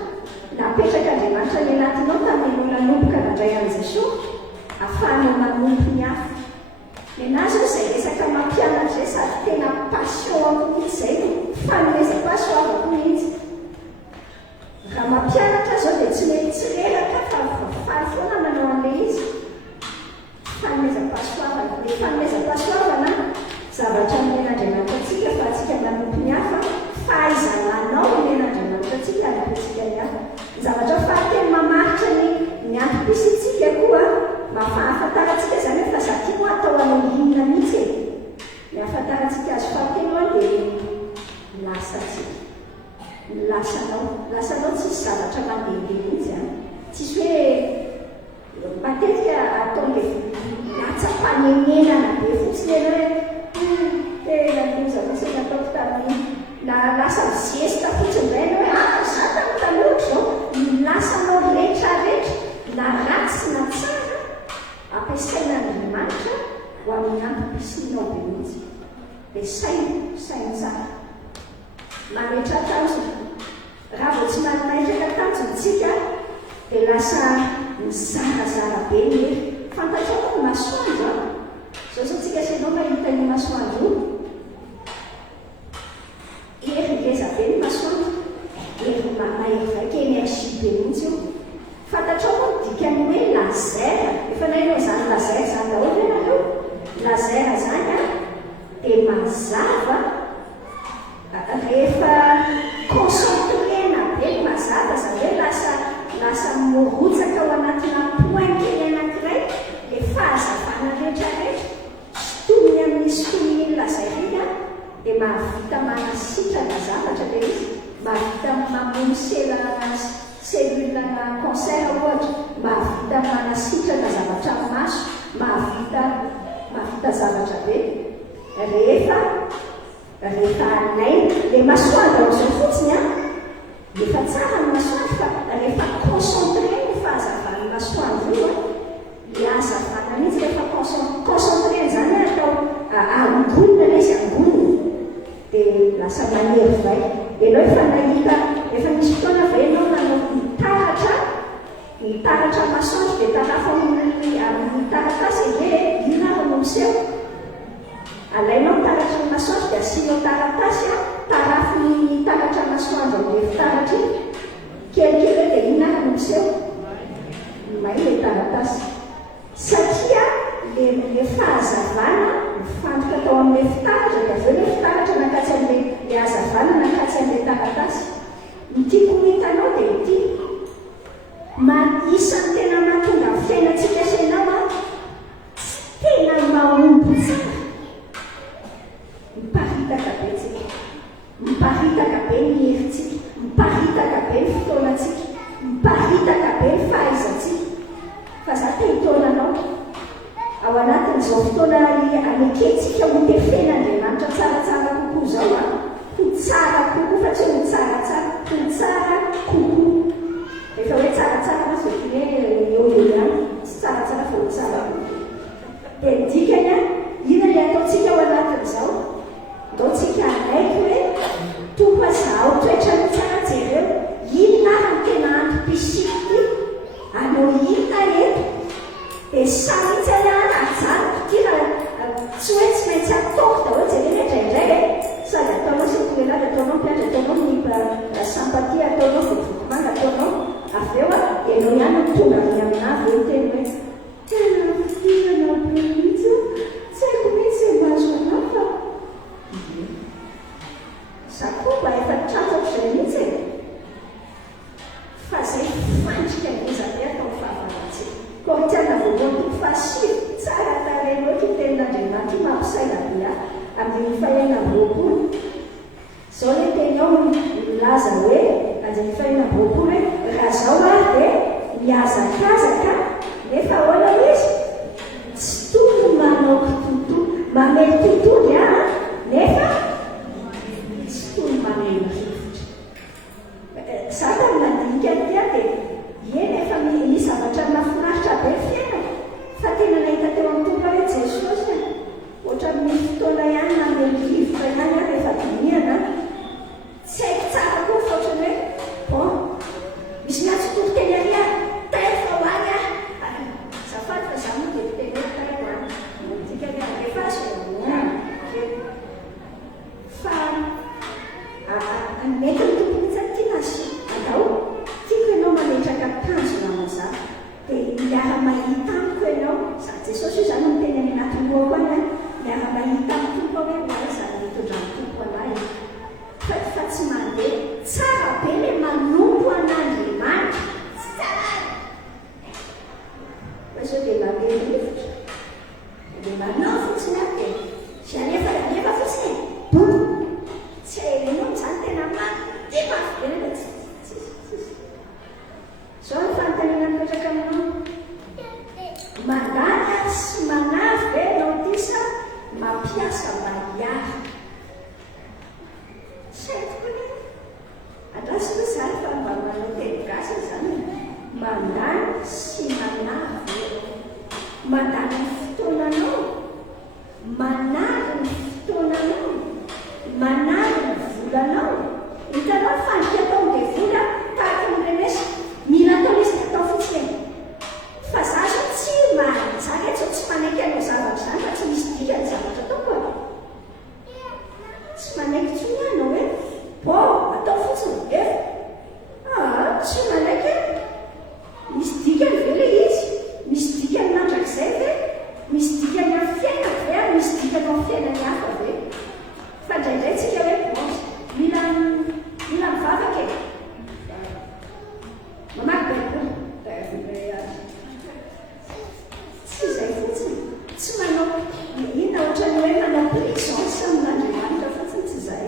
napetraka Andriamanitra ny anatinao tamin'ny nanomboka nandray an'i Jesosy ahafahanao manompo ny hafa. Nenazy io izay resaka mampianatra izay sady tena passion ako mihitsy izay fanomezam-pahasoavako mihitsy. Raha mampianatra zao dia tsy mety tsy reraka fa faly foana manao an'ilay izy. Fanomezam-pahasoavana dia fanomezam-pahasoavana zavatra men'Andriamanitra antsika fa atsika manompo ny hafa fahaizananao men'Andriamanitra antsika anopotsika ny hafa. Zavatra fahateny mamaritra ny antom-pisintsika koa mahafantarantsika zany fa zaty moa atao anao inona mihitsy ny ahafantarantsika azy fahateny dia lasanao tsisy zavatra mandehandeha mihitsy tsisy hoe matetika ataon'le latsa-panenenana be fotsiny ianao hoe tena loza mihitsy nataoko tamin'iny na lasa mizesta fotsiny indray ianao hoe za tamin'ny taloatra zao lasanao rehetrarehetra na ratsy na tsara ampiasain'Andriamanitra ho amin'ny antom-pisinao be mihitsy dia sainy tsara mametra tanjona. Raha vao tsy manametraka tanjontsika dia lasa mizarazara be ny hery. Fantatrao ny masoandro zao tsika sanao mahita ny masoandro hery ngeza be ny masoandro hery mahery vaika énergie be mihitsy io. Fantatrao moa dikany hoe lazera efa nainao zany lazera zany daholo ianareo. Lazera zany dia mazava rehefa concentrena be mazava zany hoe lasa morotsaka ao anatina point kely anankiray dia fahazavana rehetrarehetra sotominy amin'ny sotominy lazarina dia mahavita manasitrana zavatra dia izy mahavita mamono selulana cancer ohatra mahavita manasitrana zavatra maso mahavita zavatra be rehefa anaina dia masoandro amin'izao fotsiny efa tsara ny masoandro fa rehefa concentré ny fahazavany masoandro io hazavana mihitsy rehefa concentré zany atao angonina ilay izy angonina dia lasa manery vai. Dia ianao efa nahita efa misy fotoana va ianao nanao nitaratra masoandro dia tarafa amin'ny taratasy hoe ina no miseho alainao taratra ny masoandro dia asianao taratasy tarafiny taratra masoandro amin'ilay fitaratra kelikely dia ina no miseho may ilay taratasy satria le fahazavana mifantoka tao amin'ilay fitaratra dia aveo ilay fitaratra nakatsy amin'ilay hazavana nakatsy amin'ilay taratasy. Ny tiako hitanao dia ity isan'ny tena mahatonga ny fiainantsika sainao tena mahomby tsara miparitaka be tsika miparitaka be ny herintsika miparitaka be ny fotoanatsika miparitaka be ny fahaizantsika fa za te hitaonanao ao anatin'izao fotoana aneketsika ho tefen'Andriamanitra tsaratsara kokoa zao ho tsara kokoa fa tsy ho tsaratsara ho tsara kokoa efa hoe tsaratsara masy hoe eo ihany tsy tsaratsara fa ho tsara kokoa dia dikany ina le ataontsika ao anatin'izao ndao tsika anaiky hoe tompo azaho toetra ny tsara jereo inona ny tena antom-pisiko anao inona eto dia samitsy ajany ty raha tsy hoe tsy maintsy ataoko daholo jerena indraindray sady ataonao setoelady ataonao mpiandry ataonao ny sympatie ataonao vovokomanga ataonao aveo ianao ihany ny tonga ny aminavy eo teny hoe tena fitirana be mihitsy tsy haiko mihitsy mahazo anao fa zakoba efa tratsako izay mihitsy fa zay fandrika ngezabe atao fahavanantsika koa tiana voalohany fa sivy tsara tareny ohatry tenin'Andriamanitra mampisaina be amin'ny fahaenam-boapolo zao le tenao milaza hoe andiny fahaenam-boapolo hoe raha zao dia miazakazaka nefa ohatran'ny fotoana ihany na melivoka ihany a rehefa diniana tsy haiko tsara koa fa ohatrany hoe misy miatso tontoteny ary a taefa ho any a zafady fa za moa dia teny hoe taiko a dika ny rehefa azo fa mety ny tompony tsy tiana azy atao tiako ianao mametraka tanjo namaza dia miara-mahita amiko ianao za jesosy io zany no miteny any anaty loako any a miara-mahita amin'ny tompo hoe oa zany mitondra ny tompo anay fa tsy mandeha tsara be le manompo an'Andriamanitra tsy tsara fa zao dia mamelivitra dia manao fotsiny a dia sy anefa fotsiny tsy haherenao zany tena mady mafibenana zao ny fanontaniana mipetraka aminao mandany sy manavy ve nao tisa mampiasa mba hiary tsy haiko ne adrasy koa zany fa mba manao teny gasy zany mandany sy manavy mandany ny fotoananao manary ny fotoananao manary ny volanao hitanao fandika atao dia vola tahaka nyrenesy mila atao izy atao fotsiny fa za zao tsy mazaka tsao tsy manaiky anao zavatra zany fa tsy misy dika ny zavatra atao koa tsy manaiky tsony anao hoe atao fotsiny tsy manaiky misy dikany ve le izy misy dikany mandrak'izay ve misy dikany amin'ny fiaina ve misy dikany amin'ny fiainany hafa ve fa ndraindray tsika hoe mila mivavaka mamaky baiboly tsy izay fotsiny tsy manao inona ohatrany hoe manao présence amin'Andriamanitra fotsiny tsy izay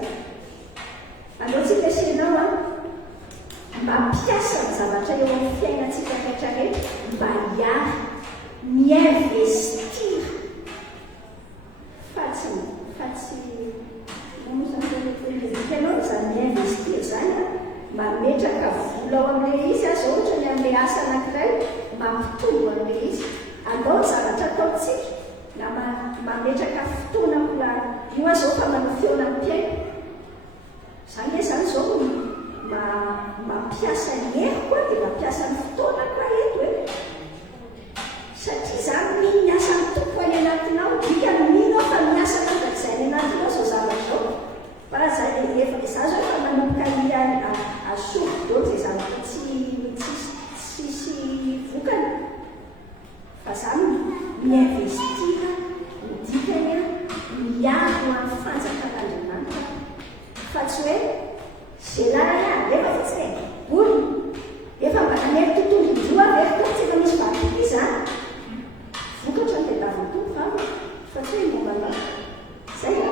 aleo tsy fiasianao a mampiasa ny zavatra eo amin'ny fiainantsika rehetrarehetra mba hiary miinvestir fa tsy ianao zany miinvestir zany a mametraka vola ao amin'ilay izy azo ohatra ny amin'ilay asa anankiray mampitombo amin'ilay izy andao ny zavatra ataotsika na mametraka fotoana mbola io a zao fa manao feonany mpiaina zany hoe zany zao mampiasa ny hery koa dia mampiasa ny fotoana koa eto satria zany mino miasa ny tompo any anatinao dika mino fa miasa mandrak'izay any anatinao zao zavatra zao fa za zao efa manomboka asofo dao zay zavatra tsisy vokany fa zany miinvestira midikany a miaro amin'ny fanjakan'Andriamanitra fa tsy hoe zay lalana efa fotsiny efa mba namery tontolo indroa averyko tsy efa misy vaky zany vokatra ny tedaviny tompo fa tsy hoe mombanao zay a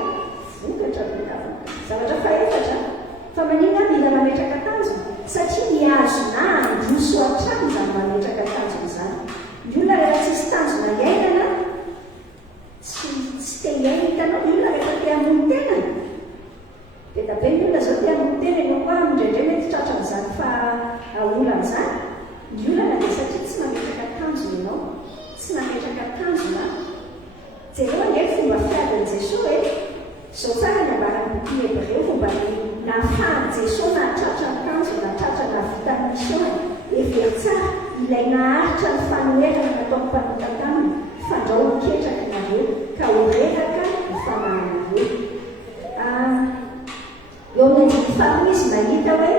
vokatra ny tedaviny zavatra faefatra fa manina mila mametraka tanjona satria miazona androso hatrany zany mametraka tanjona zany ny olona rehefa tsisy tanjona iainana tsy te iaina hitanao ny olona rehefa te hamono tenany dia dabe ny olona zao te hamono tena ianao koa mindraindray mety tratran'izany fa olan'izany ny olana dia satria tsy mametraka tanjona ianao tsy mametraka tanjona jereo angery fomba fiadan'i Jesosy zao tsara ny ambarany boky Hebreo fomba nahafahany Jesosy nahatratra ny tanjona nahatratra nahavita ny mission every tsara ilay naharitra ny fanoherana natao mpanomta taminy fandrao miketraka nareo ka horeraka ny fanahynareo eo amin'ny faharoa izy mahita hoe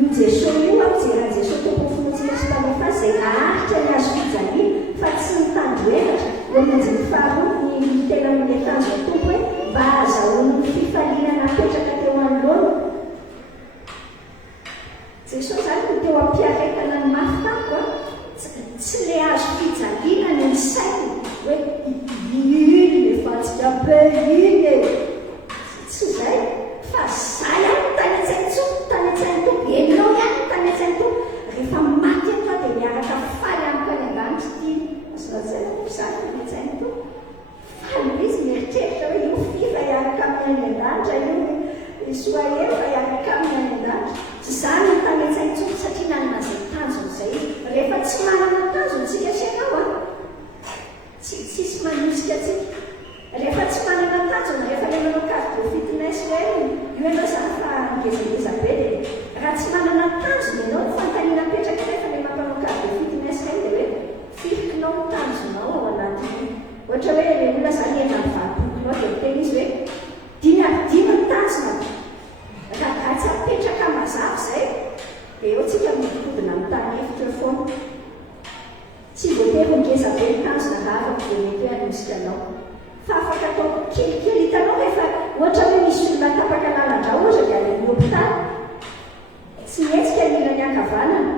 io Jesosy io ampijeran'i Jesosy tompo finotsina sy mpanefa zay naharitra ny azo fijaliana fa tsy nitandroheratra eo amin'ny faharoa ny tena min'ny tanjona tompo hoe mba azahoany ny fifaliana napetraka teo anoloana Jesosy zany no teo ampiaretana ny mafy tamiko tsy le azo fijaliana ny sainy hoe iny efatsika be iny tsy zay fa zay any tany an-tsainy tompo enao ihany tany an-tsainy tompo rehefa maty anao dia miaraka faly amiko any an-danitra tia zay zany tany an-tsainy tompo faly izy mieritreritra hoe io fifa iaraka amin'ny any an-danitra io soa efa iaraka amin'ny any an-danitra tsy zany ny tany an-tsainy tompo satria nanana zay tanjona zay rehefa tsy manana tanjona tsika sy ianao tsisy manosika tsika rehefa le manao carte de fitness hoe io ianao zany fa ngezangeza be dia raha tsy manana tanjona ianao fantaniana petraka rehefa le mampanao carte de fitness reny dia hoe firikinao tanjonao ao anatiny ohatra hoe le olona zany ena mivatomponao dia tena izy hoe dinadina ny tanjona raha tsy apetraka mazava izay dia eo tsika mikodina amin'ny tany efitra foana tsy voatery ngeza be ny tanjona raha afaka dia mety hoe anosika anao fa afaka atao kelikely hitanao rehefa ohatra hoe misy olona tapaka lalandra ohatra dia any hôpitaly tsy hetsika mila ny ankavanana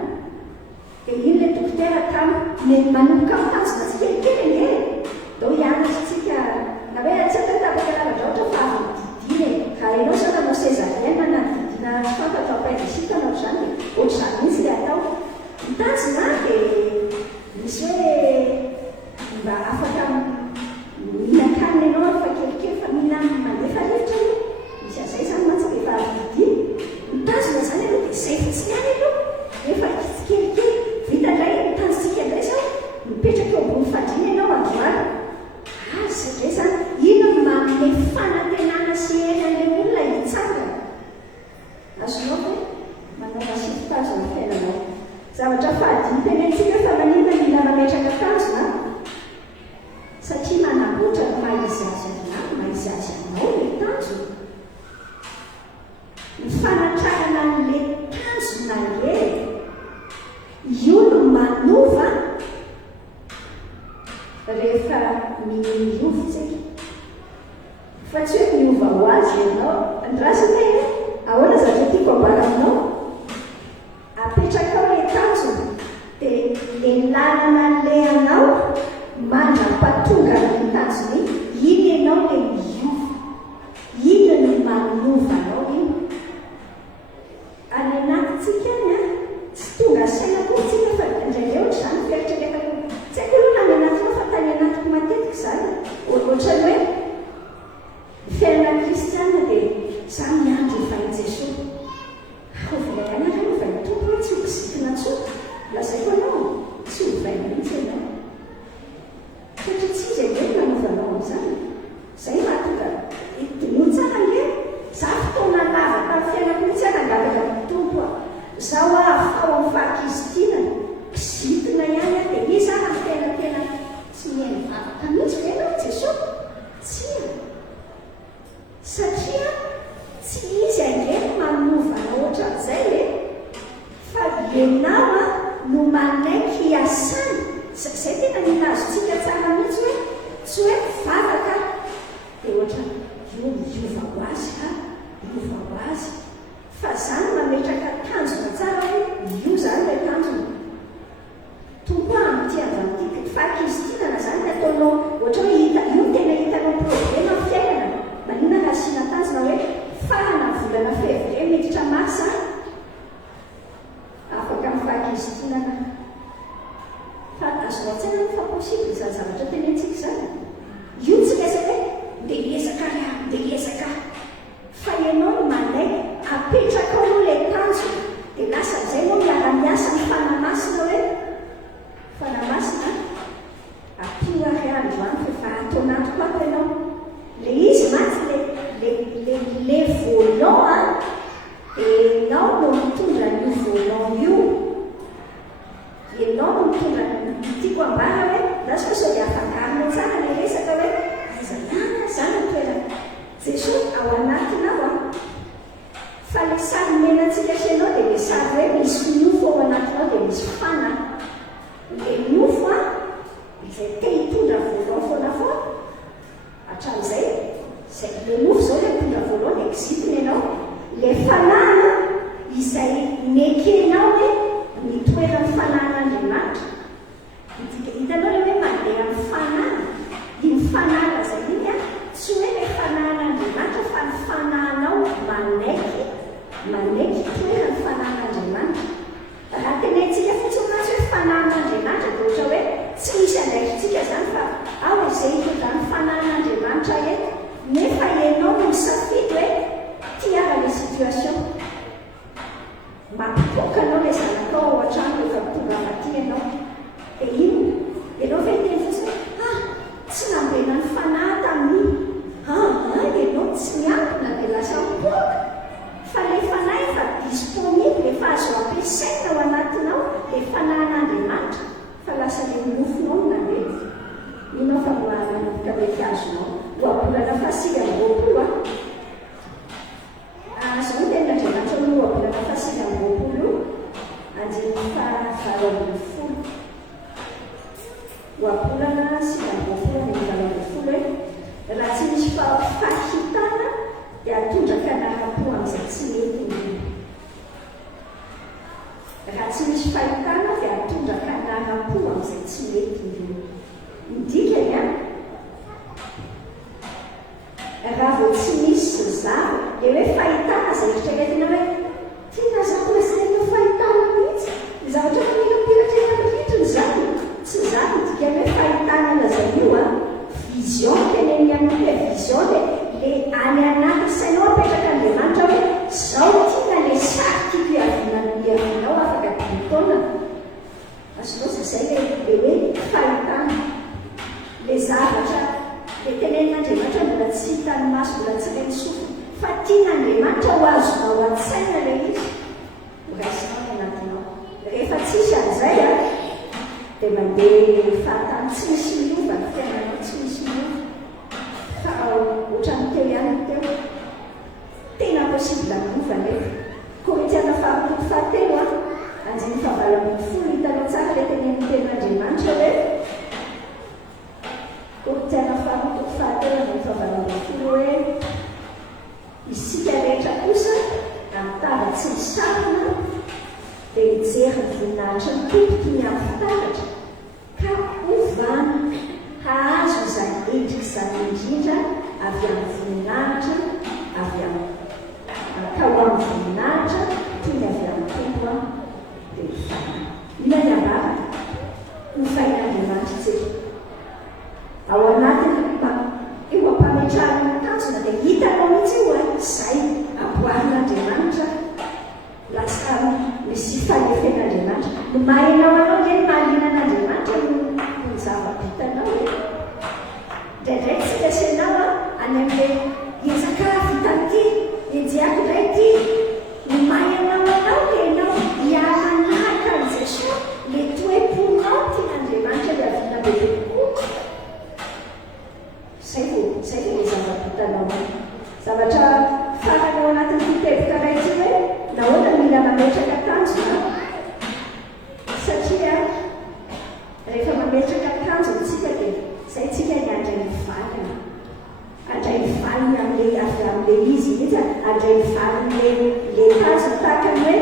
dia iny le dokotera tany manomboka amin'ny tanjona tsy kelikely enge dao hianatritsika na hoe tsy atao tapaka lalandra ohatra fa avy didiny raha ianao zao nanao césarienne na didina fantatra appendicite anao zany dia ohatr'izany mihitsy le atao ny tanjona dia misy hoe mba afaka mihinan-kanina ianao afa kelikely fa mihina mandefa rivotra io misy an'izay zany mantsy dia efa avidiny mitazona zany aloha dia zay fotsiny any aloha efa kelikely vita indray mitanjonsika indray zao mipetraka eo ambony fandriana ianao andohany azy indray zany ino manome fanantenana sy henan'ilay olona hitsangana azonao hoe manao masifitazo ny fiainanao zavatra fahadiny tenentsika fa maninona mila mametraka tanjona satria manamboatra ny maizazy anao maizazy anao le tanjona ny fanatrarana n'le tanjona le io no manova rehefa miova tsika fa tsy hoe miova ho azy ianao andrasina io ahoana zavatra tiako ambara aminao apetraka ao le tanjona dia le lalana le anao manam-patonga ny tanjony iny ianao le miova ino no manova anao iny any anatytsika any a tsy tonga saina koa tsika fa indraindray ohatra zany fieritreretana tsy haiko aloha na any anatinao fa tany anatiko matetika zany ohatrany hoe fiainana kristiana dia zany miandro ivainy jesosy ovilay any ary ovainy tompo hoe tsy hopisikina tsoa lazaiko anao tsy hovainy mihitsy ianao satria tsy izay hoe nanovanao amin'izany izay mahatonga itonoa tsara nge za fotoana lava tamin'ny fiainako mihitsy anangataka tompo a zaho ahafao amin'ny fahakizitinana kizitina ihany a dia izy aha ny tenatena tsy mihaino vavaka mihitsy ve anao jesosy tsy satria tsy izy angeny manovanao ohatran'izay le fa ianao a no manaiky hiasana zay tena minazontsika tsara mihitsy hoe tsy hoe vavaka dia ohatra io miova ho azy ka miova ho azy fa zany mametraka tanjona tsara hoe io zany le tanjona tompo amity avantika fahakizitinana zany ny ataonao ohatra hoe hita io tena hitanao problema ny fiainana maninona raha asiana tanjona hoe farana volana février miditra marsa afaka amin'ny fahakizitinana fa azo atsaina no fa possible izany zavatra tenentsika zany io tsy resaka hoe ndeha ezaka raha ndeha ezaka fa ianao no manday apetraka ao aloha le tanjona dia lasa izay anao miara-miasa ny fanamasina hoe fanamasina apio ary andro any fefa atao anaty koako ianao le izy matsy le volant a enao no mitondra n'io volant io ianao no mitondra tiako ambara hoe lasoko sao dia afangarina tsara le resaka hoe aizanana zany toerana jesosy ao anatinao a fa le sary menantsika asianao dia le sary hoe misy nofo ao anatinao dia misy fana le nofo a izay te hitondra volant foana foana hatramin'izay zay le nofo zao le mitondra volant dia kizitina ianao le fanana izay mekenao hoe manomboka mety azonao oabolana fasika roapolo zao no tenandriamanitra no oabolana fasika roapolo andiny fahavalo ambin'ny folo oabolana sika roapolo andiny valo ambin'ny folo hoe raha tsy misy fahitana dia atondraka anara-po amin'izay tsy mety indrindra. Raha tsy misy fahitana dia atondraka anara-po amin'izay tsy mety indrindra. Midikany raha vao tsy misy zava dia hoe fahitana izay eritreretina hoe tiana zavatra izay fahitana mihitsy ny zavatra mamirapiratra eny amin'ny ritriny zany tsy zany dikany hoe fahitana lazay io vision teneny amin'ny hoe vision dia le any anaty sainao apetraka Andriamanitra hoe zao tiana le sary tiako iavinao afaka dimy-taona asinao zay le hoe fahitana le zavatra le tenen'Andriamanitra mbola tsy hitany maso mbola tsy reny sofina fa tiana Andriamanitra ho azonao an-tsaina le izy raisinao ny anatinao rehefa tsisy an'izay dia mandeha fahatany tsy misy miova ny fiainanao tsy misy miova fa ohatrany teo ihany teo tena possible miova nefa Korintiana fahatelo andiny fahavalo ambin'ny folo hitanao tsara le tenen'Andriamanitra hoe Korintiana fahatelo andiny fahavalo ambin'ny folo hoe isika rehetra kosa amitava tsy misarona dia mijery ny voninahitra ny tompoky ny amin'ny fitaratra ka ovana hahazo izany endrika izany indrindra avy amin'ny voninahitra avy ka ho amin'ny voninahitra toy ny avy amin'ny tompo dia mifana ina ny ambara hofain'Andriamanitra tsika ao anatiny eo ampametrahana tanjona dia hitanao mihitsy io izay amboarin'Andriamanitra lasa misy fanefen'Andriamanitra no mahainao anao dia mahalinan'Andriamanitra no zava-bitanao ndraindray tsy kasenao any amin'le ezaka vitan'ity ejiako indray ty no mahainao anao dia enao hiara-nahaka an' Jesosy le toe-ponao tian'Andriamanitra le aviana bebe kokoa zay vao le zava-bitanao zavatra faranao anatin'ny fiteboka raiky hoe nahoana mila mametraka tanjona satria rehefa mametraka tanjona tsika dia zay tsika ny andray ny valiny avy amin'le izy mihitsy andray ny valiny le tanjona tahaka ny hoe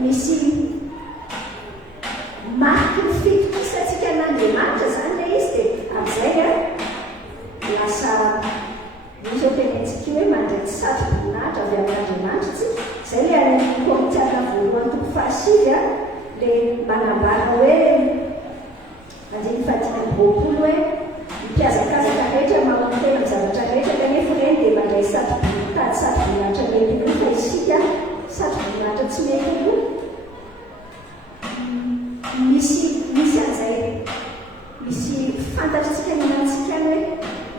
misy marky ny fitokisantsika n'Andriamanitra zany le izy dia amin'izay lasa misy otenentsika hoe mandray tsy satroboninahitra avy amin'Andriamanitra tsika zay le any Korintiana voalohany toko fahasivy le manambara hoe andiny fahadimy amby roapolo hoe mpiazakazaka rehetra mamontena amin'ny zavatra rehetra kanefa reny dia mandray tady satroboninahitra mety io fa isika satroboninahitra tsy mety io misy an'izay misy fantatritsika ny anantsika ny hoe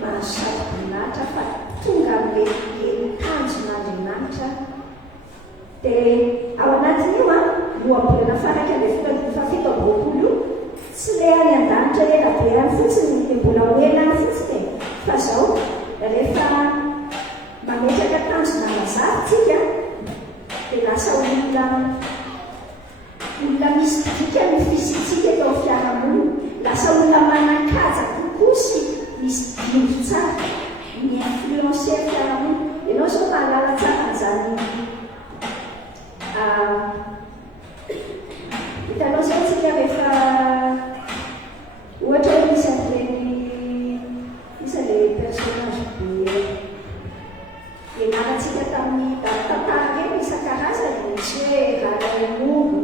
mahazo satroboninahitra fa tonga amin'le tanjon'Andriamanitra dia ao anatiny io lohabolana faraka le fafito amby roapolo io tsy le any an-danitra ela be any fotsiny dia mbola hoena any fotsiny fa zao rehefa mametraka tanjona mazava tsika dia lasa olona misy dika ny fisitsika tao fiarahamonina lasa olona manan-kaja kokoa sy misy dindo tsara ny influencer fiarahamonina ianao zao mahalala tsara n'izany hitanao zao tsika rehefa ohatra hoe misy le personnage be ianarantsika tamin'ny tantara reny isan-karazany misy hoe raraimombo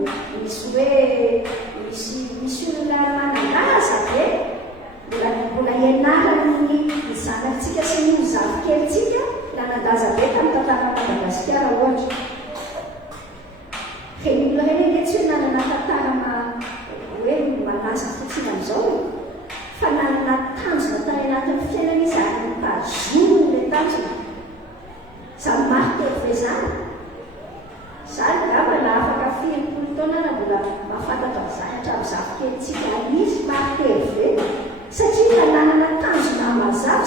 misy hoe misy olona manangaza be mbola ianarany zanakitsika sy ny zavikelitsika nanandaza be tamin'ny tantara Madagasikara ohatra reny olona reny le tsy hoe nanana tantara hoe malaza fotsiny amin'izao fa nanana tanjona tany anatin'ny fiainana izy ary nitazoniny le tanjona zany martelo ve zany ngamba na afaka 20 taona na mbola mahafantatra an'izany hatramin'ny zavikelitsika izy martelo ve satria nanana tanjona mazava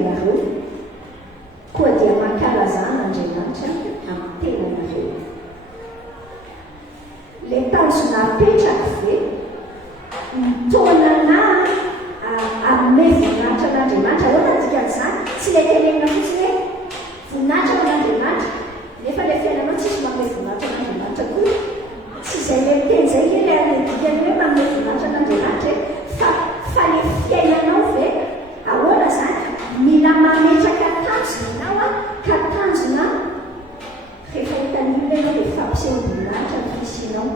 tenanareo koa dia mankalazana andriamanitra amin'ny tenanareo. Le tanjona apetraka ve mitaonana amin'ny voninahitra an'andriamanitra. Ahoana dikan'izany? Tsy le tenenina fotsiny hoe voninahitra an'andriamanitra nefa le fiainanao tsisy manome voninahitra an'andriamanitra koa. Tsy izay le miteny izay ke le anedikany hoe manome voninahitra an'andriamanitra fa le fiainanao ve ahoana zany? Mila mametraka tanjona ianao ka tanjona rehefa hitan'olona ianao dia fampiseho-boninahitra ny fisianao.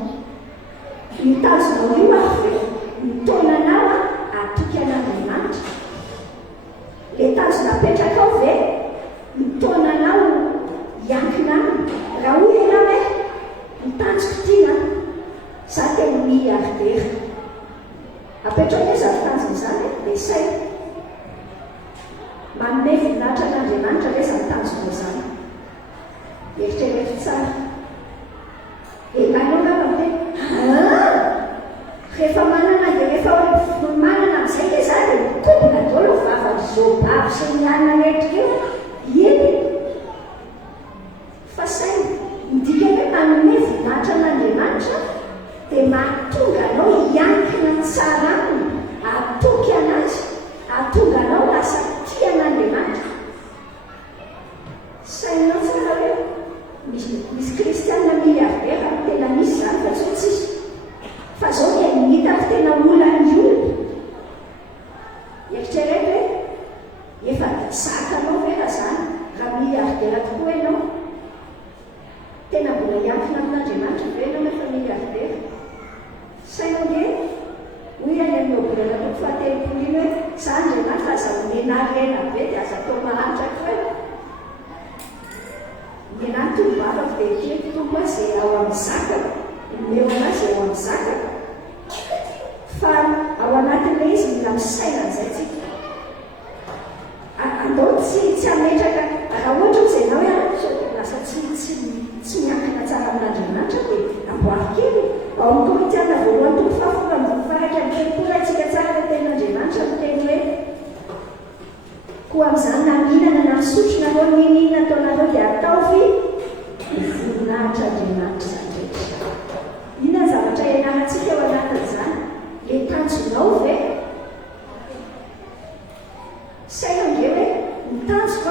Ny tanjonao io ary ve mitaonanao atoky an'andriamanitra. Le tanjona apetraka ao ve mitaonanao iankina aminy. Raha hoy ianao hoe mitanjoko tiana za tena miardera apetraka hoe zavy tanjona izany dia say manome voninahitra an'andriamanitra ve za mitanjona izany. Eritrereto tsara ilainao ngamba hoe rehefa manana dia rehefa manana amin'izay ke za dia mikombona daholo vavany zobavy sy ny anina rehetra eo iny fa saina midika hoe manome voninahitra an'andriamanitra dia mahatonga anao hiankina tsara aminy, atoky anazy, atonga anao lasa tia an'andriamanitra. Sainao tsara hoe misy kristianina miliardera tena misy zany fa tsy tsisy. Fa zao dia nihitako tena olany olona. Eritrereto hoe efa zakanao vera zany raha miliardera tokoa ianao. Tena mbola hiankina amin'andriamanitra ve ianao efa miliardera? Sainao nge hoy any amin'ny obolana toko fahatelopolo iny hoe za andriamanitra aza menarena be dia aza atao mahantra koa. Menany tombavako dia tiako tompo a zay ao amin'ny zakako, meo anazy ao amin'ny zakako. Fa ao anatin'ilay izy mila misaina an'izay tsika. Andao tsy ametraka raha ohatra ho zay nao lasa tsy miankina tsara amin'andriamanitra dia amboary kely. Ao amin'ny Korintiana voalohany toko fahafolo ambin'ny faraka amin'ny telopolo antsika tsara ny tenin'andriamanitra miteny hoe koa amin'izany na mihinana na misotro nareo minina ataonareo dia ataovy voninahitra andriamanitra zany rehetra. Inona zavatra ianarantsika eo anatin'izany? Le tanjonao ve saina nge hoe mitanjoko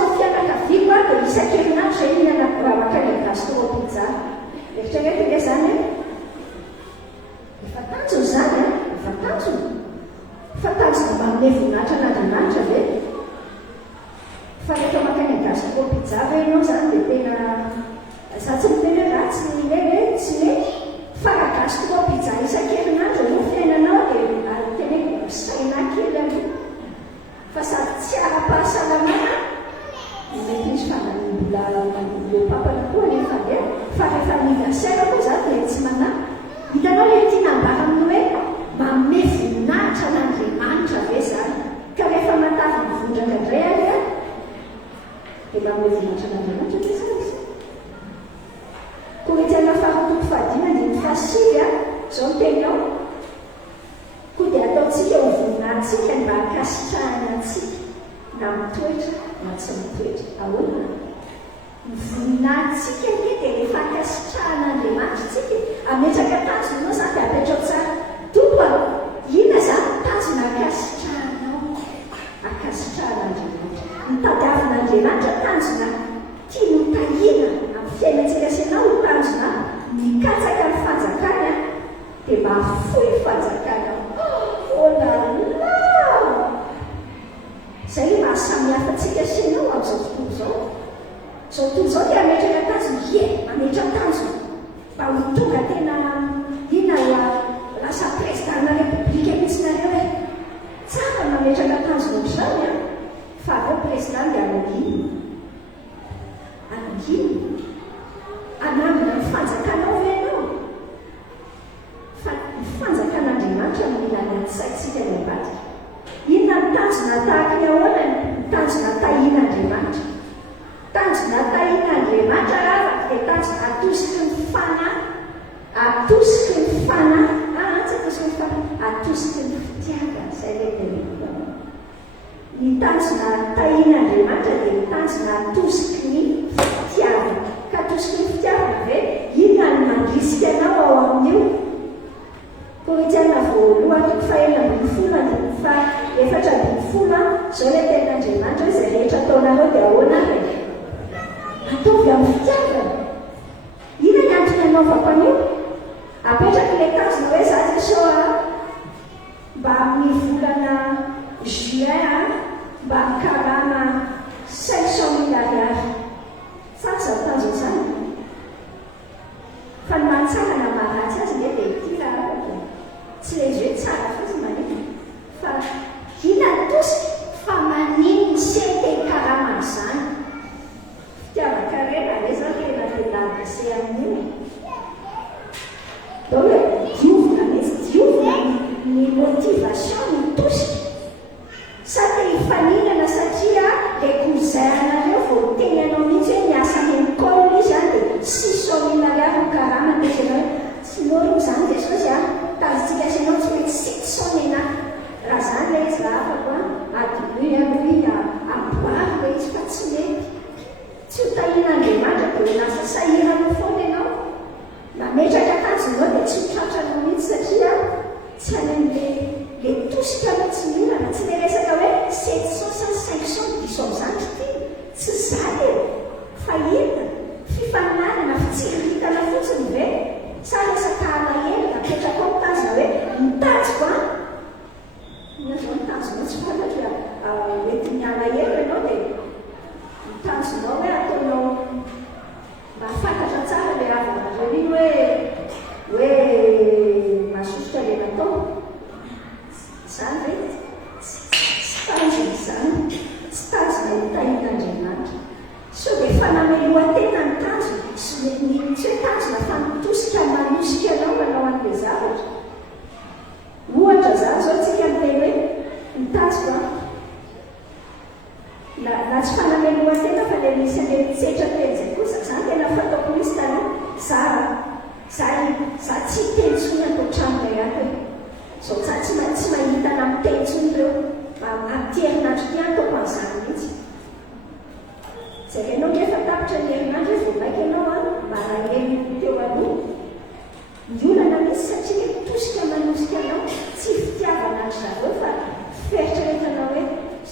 amin'ny fianakaviako dia isan-kerinandro zay mihinana makany gastro pizza. Eritrereto ve zany efa tanjona zany efa tanjona. Fa tanjona manome voninahitra an'andriamanitra ve? Fa rehefa makany gastro pizza ve ianao zany dia tena za tsy miteny hoe ratsy hoe tsy mety. Fa raha gastro pizza isan-kerinandro no fiainanao dia tena hoe saina kely aloha. Fa sady tsy ara-pahasalamana mety misy fanambola leo papana koa nefa ndeha. Fa rehefa anniversaire koa za dia tsy manahy. Hitanao le tia nambara amin'ny hoe manome voninahitra an'andriamanitra ve zany. Ka rehefa matavy mivondraka indray any dia manome voninahitra an'andriamanitra ve zany izy. Korintiana fahatoko fahadimy andininy fahasivy zao ny teninao. Koa dia ataontsika ho voninahitsika mba hakasitrahana antsika na mitoetra na tsy mitoetra. Ahoana? Voninahitsika nge dia rehefa hakasitrahan'andriamanitra tsika ametraka tanjonao zany dia apetrao tsara. Tompo inona zany tanjona hakasitrahanao, hakasitrahan'andriamanitra. Mitadiavin'andriamanitra tanjona tia mitahina amin'ny fiainantsika sy ianao ho tanjona mikatsaka ny fanjakana dia mahafoy fanjakana. Oh la la! Zay mahasamihafa antsika sy ianao amin'izao tontolo izao. Zao tontolo izao dia ametraka tanjona ametra tanjona mba ho tonga tena inona lasa président république mihitsy nareo hoe tsara mametraka tanjona ohatr'izany fa aveo président dia anongino anamina ny fanjakanao ve ianao. Fa ny fanjakan'andriamanitra mila ny saintsika ny ambadika. Inona ny tanjona tahaka ny ahoana ny tanjona tahian'andriamanitra? Tanjona tahian'andriamanitra raha dia tanjona atosiky ny fanahy, atosiky ny fanahy, tsy atosiky ny fanahy, atosiky ny fitiavana. Zay le teneniko. Ny tanjona tahian'Andriamanitra dia tanjona atosiky ny fitiavana. Ka atosiky ny fitiavana ve inona ny mandrisika anao ao amin'io? Korinthiana voalohany fahaenina ambin'ny folo andiny faha-efatra ambin'ny folo zao ilay tenin'Andriamanitra hoe izay rehetra ataonareo dia ahoana re? Ataovy amin'ny fitiavana. Inona ny antony anaovako an'io? Apetraka ilay tanjona hoe za Jesao mba amin'ny volana juin mba mikarama 500 000 ariary. Tsara tanjona izany. Fa ny mantsara na maharatsy azy nge dia ity raha tsy ilay izy hoe tsara fotsiny maniny. Fa inona tosika fa manino ny sente karama izany. Fitiavan-karena le zao tena tena se amin'io. Donc diovina mihitsy, diovina ny motivation ny tosika. Sa te hifaninana satria le cousin anareo vao teny anao mihitsy hoe miasa amin'ny école izy dia 600 000 ariary ny karama ndesy anao tsy moroko izany Jesosy tazitsika sy anao tsy mety 700 000. Raha zany le izy raha afaka adioy aloha amboary le izy fa tsy mety. Tsy ho tahian'Andriamanitra dia lasa sahirana foana ianao. Mametraka tanjonao dia tsy hotratranao mihitsy satria tsy any amin'le tosika mihitsy mihinana. Tsy le resaka hoe 700 sa 500 diso amin'izany ty. Tsy zay fa ina fifaninanana fitsiriritana fotsiny ve sa resaka alahelo napetraka ao tanjona hoe mitanjoko ina zao mitanjonao tsy fantatro oentin'ny alahelo ianao dia mitanjonao hoe ataonao mba fantatra tsara le avanareo iny hoe masosotra le natao zany ve tsy tanjona izany, tsy tanjona hitahian'Andriamanitra. So dia fanamelohan-tena ny tanjona sy tsy hoe tanjona fa mitosika manosika anao manao an'ilay zavatra. Ohatra zany zao tsika miteny hoe mitanjona na tsy fanamelohan-tena fa le misy an'le mitsetra teny zay kosa zany tena fataoko misy tana za tsy tentsony ankoatran'ilay ato zao tsy mahitana amin'ny tentsony ireo amin'ny herinandro ty ataoko an'izany mihitsy. Zay ianao nefa tapitra ny herinandro hoe vao maika ianao marahely teo aloha miolana mihitsy satria tosika manosika anao tsy fitiavana ny zareo fa fieritreretanao hoe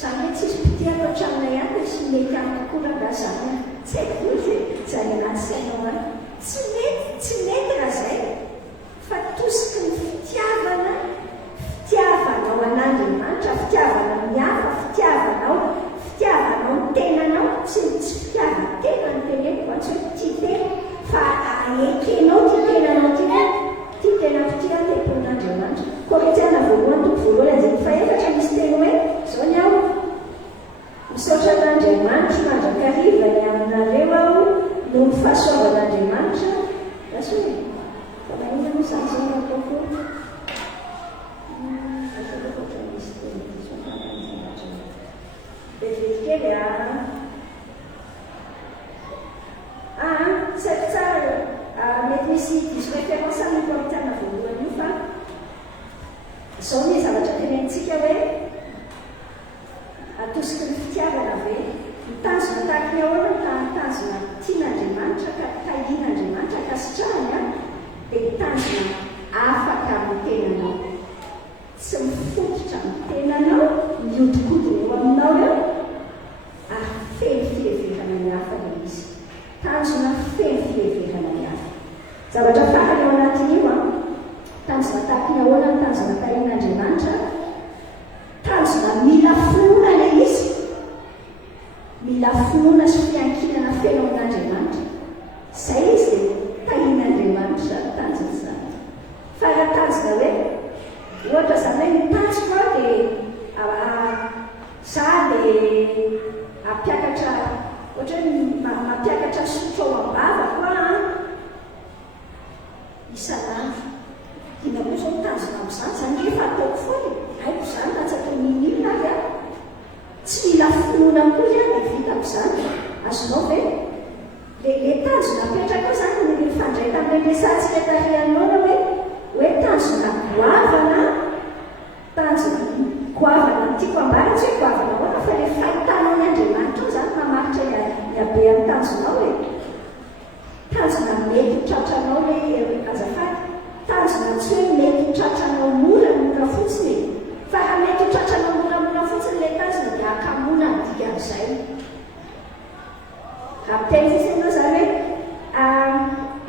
zany hoe tsisy piti atao tranonay ato sy mety amikokola nga zany tsy haiko izy zany anaty sainao tsy mety raha zay fa tosiky ny fitiavanao an'Andriamanitra, fitiavana mihafa, fitiavanao ny tenanao, tsy fitiavan-tena ny teneko tsy hoe ty tena fa ekenao ty tenanao ty tena fitia tempon'Andriamanitra. Korinthiana voalohany toko voalohany andiny fahaefatra misy teny hoe zao ny aho misaotra an'Andriamanitra mandrakariva ny aminareo aho no ny fahasoavan'Andriamanitra raso hoe fa maninona moa zany zao nataoko vetikely sady tsara mety misy diso référence amin'ny Korinthiana voalohany io fa zao ny zavatra tenentsika hoe atosiky ny fitiavana ve mitanjona tahaka ny ahoana tanjona tian'Andriamanitra ka tahian'Andriamanitra ka sitrahany dia mitanjona afaka amin'ny tenanao tsy mifototra amin'ny tenanao mihodikodigna eo aminao eo ary feno fiheverana mihafa le izy tanjona feno fiheverana mihafa. Zavatra farany ao anatin'io tanjona tahaka ny ahoana ny tanjona tahian'Andriamanitra tanjona mila finoana le izy mila finoana sy fiankinana feno amin'Andriamanitra zay izy tahian'Andriamanitra tanjona izany. Fa raha tanjona hoe ohatra zany hoe mitanjona dia za dia ampiakatra ohatra hoe mampiakatra sotro ao am-bava koa isan'andro ina koa zao mitanjona amin'izany zany rehefa ataoko foana haiko zany na tsy atao ninina azy tsy mila finoana koa zany dia vita amin'izany azonao ve le tanjona apetraka ao zany ny mifandray tamin'ilay mesatsika tarihanao na hoe tanjona goavana tanjona goavana tiako ambaratsy hoe goavana oana fa le fahitanao ny Andriamanitra io zany mamaritra ny habe amin'ny tanjonao hoe tanjona mety hotratranao hoe azafady tanjona tsy hoe mety hotratranao mora fotsiny fa raha mety hotratranao moramora fotsiny le tanjona dia akamona midika amin'izay raha miteny fotsiny ianao zany hoe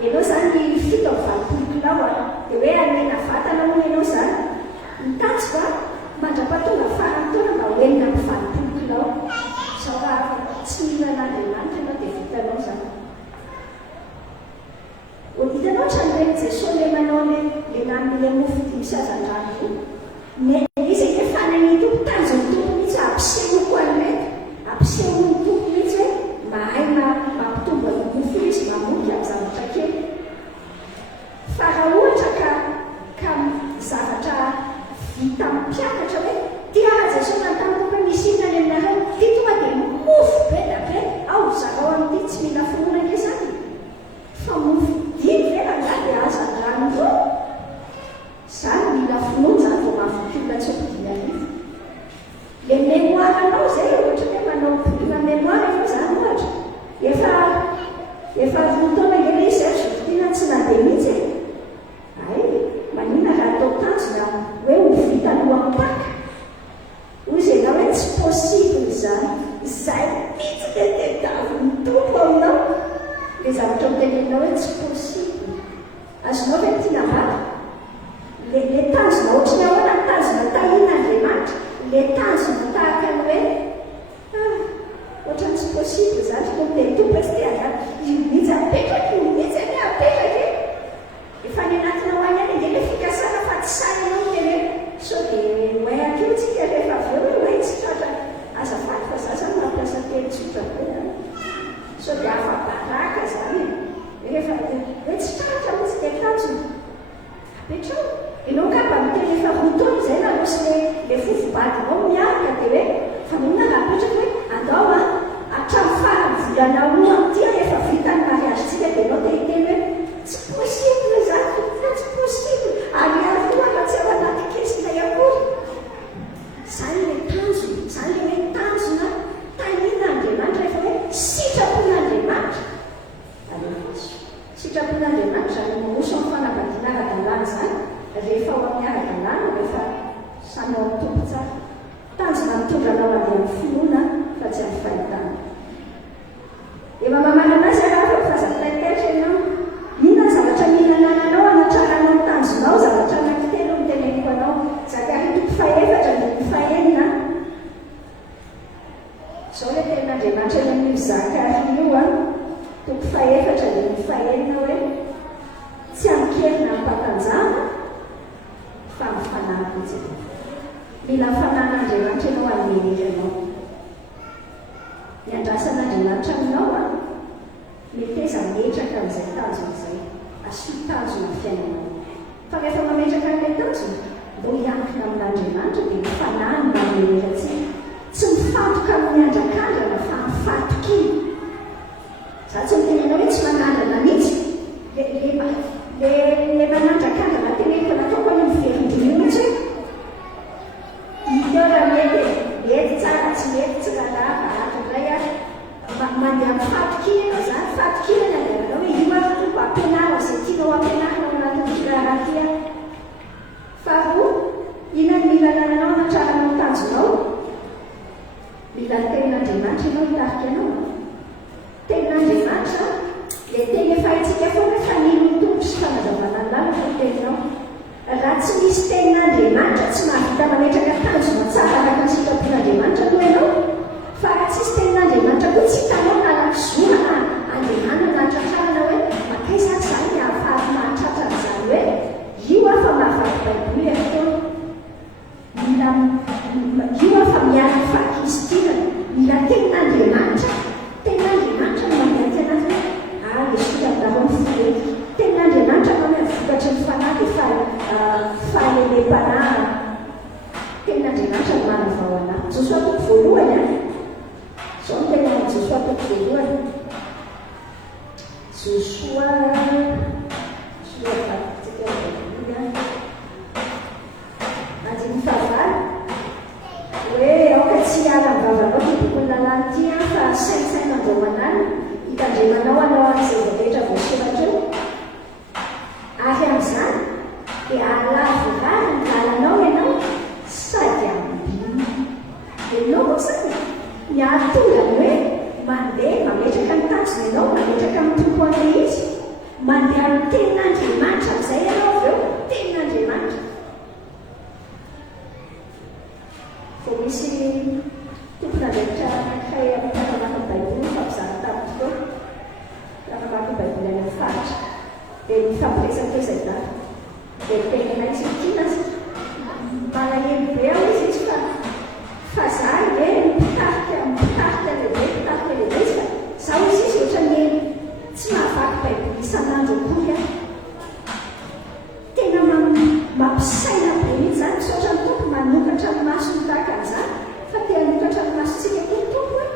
ianao zany fito valopolo kilao dia hoe anena vatana moa ianao zany mitanjoko mandra-patonga farany taona mba hoenina amin'ny valopolo kilao sao raha tsy mihinan'Andriamanitra ianao dia vitanao zany hitanao ohatran'ireny Jesosy le manao le nanile mofo dimy sy azan-drano io izy efa nany tompo tanjony tompo mihitsy ampisehoako an'ireny ampisehoany tompo mihitsy hoe mahay mampitombo ny mofo izy mamoky amin'ny zavatra kely fa raha ohatra ka zavatra vita mpiakatra hoe tia Jesosy nantanyko hoe misy inona ny aminareo ty tonga dia mofo be da be ao zarao amin'ity tsy mila finoana ke zany fa mofo dimy vera zany dia azan-drano io zany mila finoana zany vao mahavoky olona tsy ampidiny arivo le mémoiranao zay ohatra hoe manao bolina mémoire efa zany ohatra efa rotaona ngely izy zay zotiana tsy nandeha mihitsy ay manina raha atao tanjona hoe ho vita lohampaka hoy zay na hoe tsy possible zany zay mihitsy tetedaviny tompo aminao le zavatra mitenenao hoe tsy possible azonao hoe tiana vata le tanjona ohatra ny ahoana ny tanjona tahina Andriamanitra le tanjona tahaka ny hoe ohatrany tsy possible zany fa miteny tompo hoe tsy te agany io mihitsy apetraky io mihitsy any apetraky efa ny anatina ho any any ngely fikasana fa tsy sainao teny sao dia hoe akeo tsika rehefa avy eo hoe tsy tratra azafady fa za zany mampiasa teny tsotra be sao dia afa-baraka zany rehefa hoe tsy tratra mihitsy dia tanjona apetrao ianao kapa miteny efa rotaona zay na losy le fofobadinao miaraka dia hoe fa minona raha apetraka hoe andao hatramy farany volana roa amty efa vita ny mariagentsika dia anao dia hiteny hoe tsy possible zany tsy possible ariaroaka tsy ao anaty kesina iakory zany le tanjona zany le hoe tanjona tahina Andriamanitra rehefa hoe sitrapon'Andriamanitra sitrapon'Andriamanitra zany moso amin'ny fanambadiana ara-dalàna zany rehefa ao amin'ny ara-dalàna rehefa samy ao amin'ny tompo tsara tanjona mitondranao andeha amin'ny finoana fa tsy amin'ny fahitana efa mamana anazy raha fa mifazakitaiteritra ianao inona zavatra mila nananao anatraranao ny tanjonao zavatra anankitelo miteneniko anao Zakaria 4:7-8 zao le tenin'Andriamanitra ny amin'io Zakaria io 4:7-8 hoe tsy amikerina ampatanjana fa mifanana mihitsy mila mifanan'Andriamanitra ianao amin'nyhery ianao ny andrasan'Andriamanitra aminao meteza metraka amin'izay tanjona izay asio tanjona ny fiainanao fa rehefa mametraka an'ilay tanjona mbô hiankina amin'Andriamanitra dia mifanana amin'nyhery atsika tsy mifantoka amin'ny andrakandrana fa mifatoka iny za tsy miteny anao hoe tsy manandrana mihitsy le manandrakandana teneniko nataoko any miverindriny mihitsy hoe hiteo raha mety tsara tsy mety tsy rahalava atondray mandeha mifatoka iny ianao zany fatoka iny andehanao hoe io tompo ampianarina zay tianao ampianarina ao anatin'ity raha ty faharoa ina ny mila nananao anatraranao tanjonao mila tenin'Andriamanitra ianao hitarika anao tenin'Andriamanitra le teny efa haitsika foana fa nino tompo sy fanazavana ny lalina fa teninao raha tsy misy tenin'Andriamanitra tsy mahavita mametraka tanjona tsara araka ny sitrapon'Andriamanitra no ianao fa raha tsisy tenin'Andriamanitra koa tsy hitanao na lakizoana andehana na tratrarana hoe makaiza zany ahafahary mahatratra n'izany hoe io afa mahavaky baiboly foana io afa miaraka fakistinana mila tenin'Andriamanitra tenin'Andriamanitra no mandianty anazy hoe le sotadarao mifolety tenin'Andriamanitra manao vokatry ny fanahy dia fahelem-panahy tenin'Andriamanitra no manavao anahy Josoa toko voalohany zao no tena Josoa toko voalohany Josoa andiny fahavalo ala mivavanao tokony lalàny ty fa sainsainandreo manany hitandremanao anao an'izay rehetra voasoratra eo ary amin'izany dia alavorary ny lalanao ianao sady ambiny ianao moa zany miahatongany hoe mandeha mametraka ny tanjony ianao mametraka amin'ny tompoan'ilay izy mandeha amin'ny tenin'Andriamanitra amin'izay ianao avy eo tenin'Andriamanitra vao misy tompon'andraikitra anankiray amin'ny tafamaky baiboly fampizara tamin'ny fotoa tafamaky baiboly any amin'ny faritra dia mifampiresaka eo izay dara dia mitenena izy tiana malahelo be aho izy fa zaho hoe mitarika lehibe izy fa zaho izy ohatran'ny tsy mahavaky baiboly isan'andro akory aho tena mampisaina be mihitsy zany tsy ohatran'ny tompo manokatra ny masony tahaka an'izany fa te hanokatra ny masontsika koa ny tompo hoe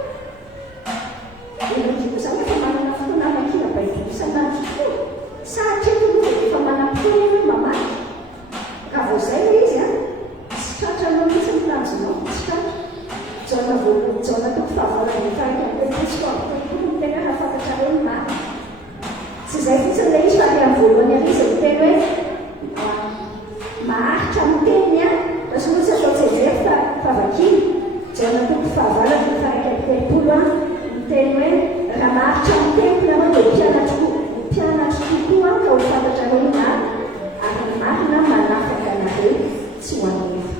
zany efa manana fotoana amakiana baiboly isan'andro tokoa satria toloha efa manam-potoana izy mamaky raha vao zay hoe izy tsy tratranao mihitsy ny tanjonao tsy tratra jaona toko fahavalany farika ampetisiko ampotokoa ny tena raha fantatrareo ny maky tsy zay fotsiny ilay izy fa ary amin'ny voalohany ary izy miteny hoe maharitra amin'ny teniny a fa somotsy atao tsejery fa favakiny jaona toko fahavalany farika amtelopolo a miteny hoe raha maharitra amin'ny teniny nareo dia mpianatro tokoa ka ho fantatrareo ny maky ary ny marina manafaka anareo tsy ho an'efa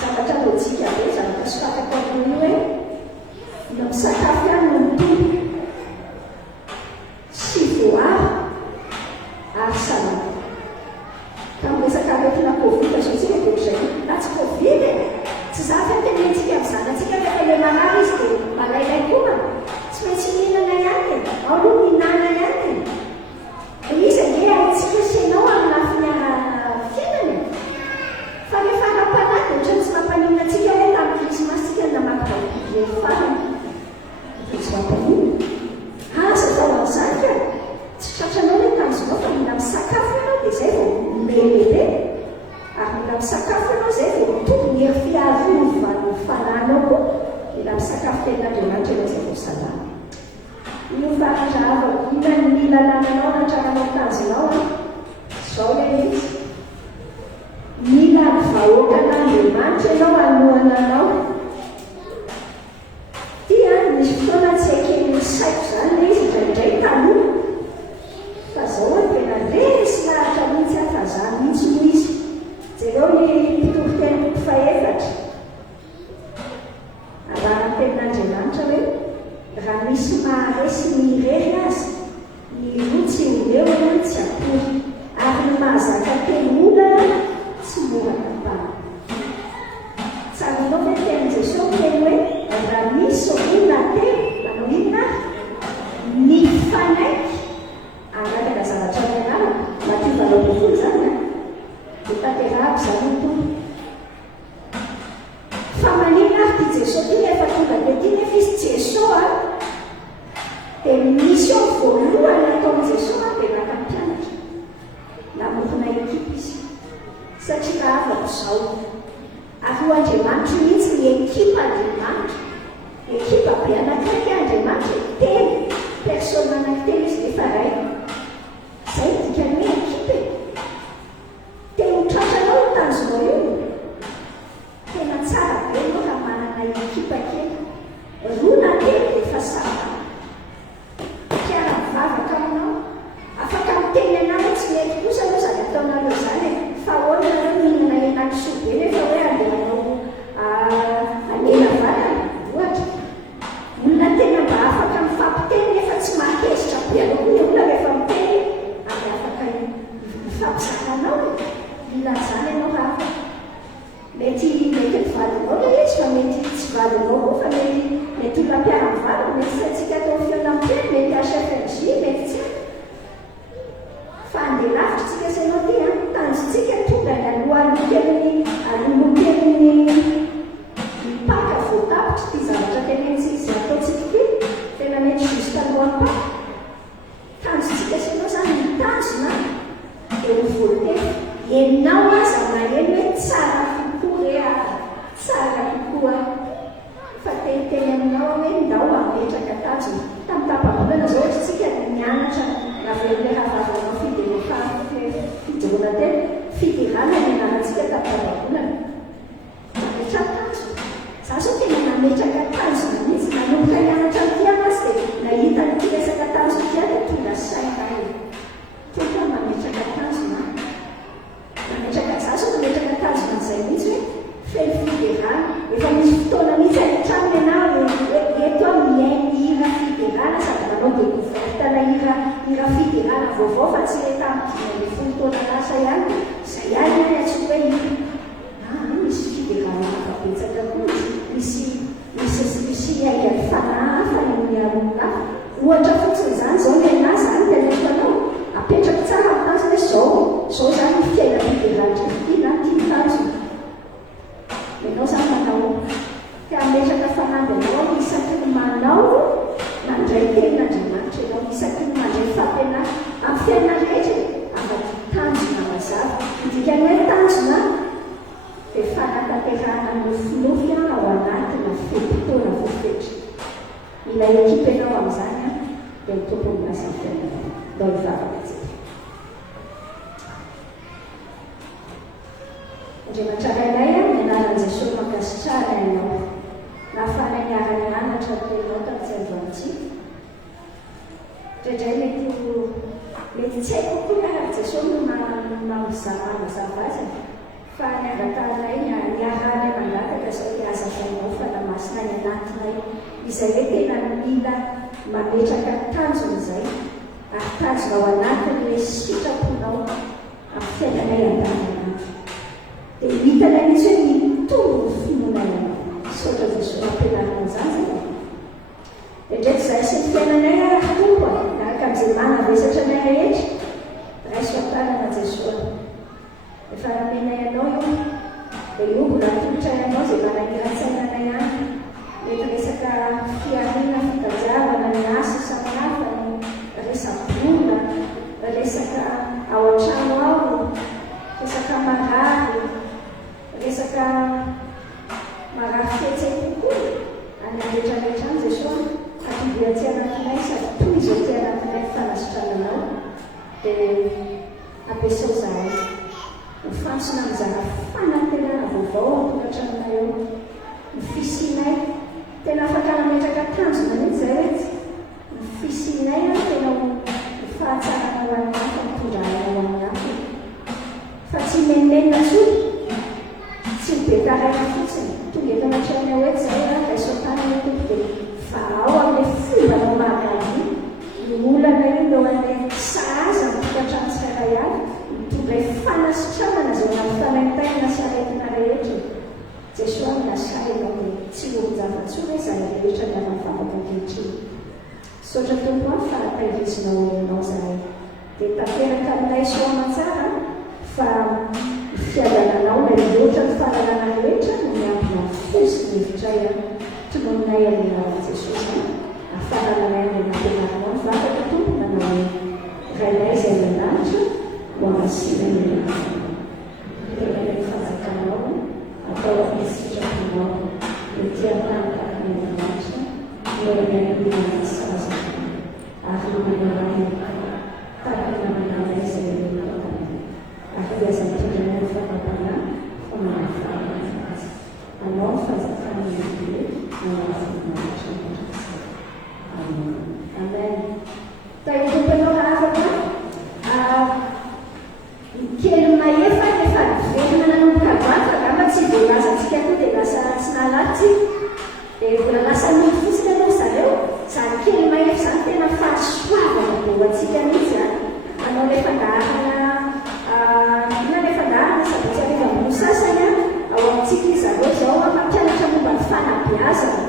zavatra lojika be zavatra sofatako amin'ny hoe no misakafo ihany no mitombo sy voary ary salama ka miresaka aretina covid zao tsika dia ohatr'izay na tsy covid tsy za fa tenentsika amin'ny zanatsika rehefa ilay marary izy dia malailay koa tsy maintsy mihinana ihany ao aloha mihinana ihany izy nge aitsika senao amin'ny lafiny fiainany fa rehefa rapanahy dia ohatrany tsy mampanina atsika hoe tamin'ny krismastsika namaky baiboly farany tsy mampanina aza zao amin'izany ka tsy tratranao hoe tanjonao fa mila misakafo ianao dia zay vao melele ary mila misakafo ianao zay vao mitombo ny hery fiarovany fananao koa mila misakafo tenin'Andriamanitra ianao zay vao salama io faharazava ina ny mila nananao natrananao tanjonao zao ilay izy mila ny vahoaka n'Andriamanitra ianao anohananao tia misy fotoana tsy haikely saiko zany le izy indraindray taloha fa zao a tena resy lahatra mihitsy a fa za mihitsy no izy jereo ny mpitoriteny faefatra arahany tenin'Andriamanitra hoe raha misy maharesy mirery azy ny rotsy oleo tsy akory ary ny mahazaka teny olana tsy morana mpana tsarinao hoe teny Jesosy teny hoe raha misy olona teny manao inona ny fanaiky angataka zavatra mianarana matiovanao befolo zany dia tanterahako zany ny tompo fa manina ary ty Jesosy ty nefa tonga dia ty nefa izy Jesosy dia misy eo voalohany ataon'i Jesosy dia naka mpianatra namorona ekipa izy satria raha afako zao ary ho Andriamanitra mihitsy ny ekipa Andriamanitra ekipa be anakiraiky Andriamanitra teny persona anankitelo izy nefa ray zay dikany hoe ekipa te ho tratranao ny tanjonao io tena tsara be anao raha manana ekipa kely roa na telo dia efa sara piara mivavaka aminao afaka miteny anao tsy mety kosa aloha zany ataonareo zany fa ahoana nareo mihinana henan-kisoa be nefa hoe andehanao anena valana ohatra olona tena mba afaka mifampiteny nefa tsy mahakesitra be anao koa olona rehefa miteny ary afaka mifampizaranao mila zany ianao raha mety vadinao le izy fa mety tsy vadinao koa fa mety olona mpiara-mivavaka mety tsy atsika atao fianam-peny mety HFNJ mety tsy fa andeha lavitra tsika sainao ty tanjontsika tonga ny alohan'ny mipaka voatapitra ty zavatra tenentsika izay ataontsika ty tena mety juste alohan'ny paka tanjontsika sainao zany mitanjona dia ho voateny enao aza maheno hoe tsara kokoa tanjona tamin'ny tapambolana zao ohatritsika mianatra rahaveole havavanao fidoroana tena fidirana ny anantsika tamin'ny tapambolana mametra tanjona za so tena nametraka tanjona mihitsy nanomboka mianatra tianasy dia nahita nyty resaka tanjona tia dia tonga saina teka mametraka tanjona mametraka za so mametraka tanjona n'izay mihitsy hoe feno fidirana efa misy fotoana mihitsy atrano ianao eto a miainy hira fidirana sady manao découverte na hira fidirana vaovao fa tsy le tamin'ny folo taona lasa ihany zay ihany ihany atsoko hoe hira misy fidirana afabetsaka koa misy aiany fanahy fa miarona ohatra fotsiny zany zao ny aina zany dia nefanao apetraka tsara amin'azy hoe zao zany fiaina fidirana ina titanjona ianao zany manao ka ametraka fanamby anao isaky ny manao mandray tenin'Andriamanitra ianao isaky ny mandray fampiana amin'ny fiaina rehetra afaka tanjona mazava indikany hoe tanjona dia fanatanterahana nofinofy ao anatina fepotona voafetra ilay ekipa ianao amin'izany dia mitompony lasa ny fiainanao dao ivavaka tsika Andriamanitra rainay ny anaran'i Jesosy makasitrara ianao nahafana niarany anatra tenao tamin'izay androantsika indraindray mety tsy haiko koa raha Jesosy no mamazava azy fa niaraka anay niarany mangataka zao niazavainao fa namasina ny anatinay izay hoe tena mila mametraka tanjona izay ary tanjona ao anatin'ilay sitraponao amin'ny fiainanay an-davanandro dia hitanay mihitsy hoe mitombo ny finoana ianao saotra Jesosy ampianarana izany zay ndraiky zahay sy ny fiainanay aratombo miaraka amin'izay manavesatra nay rehetra raiso an-tanana Jesosy efa ramenay ianao io dia io mbola tolotra ianao zay manahira-tsainanay any mety resaka fiarina fitadiavana ny asa samihafa ny resa-bola resaka ao an-trano ao resaka marary resaka marary fihetsy kokoa any rehetrarehetra any Jesosy atobia ty anatinay sady toy izao ty anatinay fanasitrananao dia ampiasao zahay mifansona mizara fanantenana vaovao ampokatranonay eo ny fisinay tena afaka nametraka tanjona mihitsy zay hoe ny fisinay tena fahatsarana ho an'afa mitondrahanao amin'afa fa tsy menenina tsoy tsy mibetaraina fotsiny tonga efa natrana hoe zay raisotanana tompo dia fa ao amin'ilay fombanao magaly ny olana io leo an'ilay sahaza mitokatrano tsirairay avy mitondray fanasitranana zay nampifanaintaina saretina rehetra Jesosy nasainao dia tsy olon-javatsoa hoe zahay rehetra ny avafafaka ankehitriny saotra tompo any fa tahirizinao ianao zahay dia tanteraka aminay soamatsara fa fiadananao lay loatra ny fahalalana rehetra no miampina fosiny hevitray tononinay amin'ny anaran'i Jesosy afahalalanay amin'ny nampianarinao ny vataka tompo manao rainay izay mandanitra ho amasina ny tenanay fanjakanao atao amin'ny sitraponao ny tian-tanaka ny Andriamanitra miainay saza ary manarany tahaka manarana izay ary biasa mitondra ny fanapana famanafana azy anao ny fanjakana ny be nanao fanamatra amen amen tahitompanao afaka kely maefa nefa velona nanomboka vata gamba tsy voalazatsika koa dia lasa tsy nalaty dia vola lasa nolo fotsiny anao zareo zany kely maefa zany tena fahasoavana bo atsika mihitsy anao le fandarana nanefandarana sady tsy ariva ambony sasany ao amintsika zareo zao mampianatra momba ny fanabeazana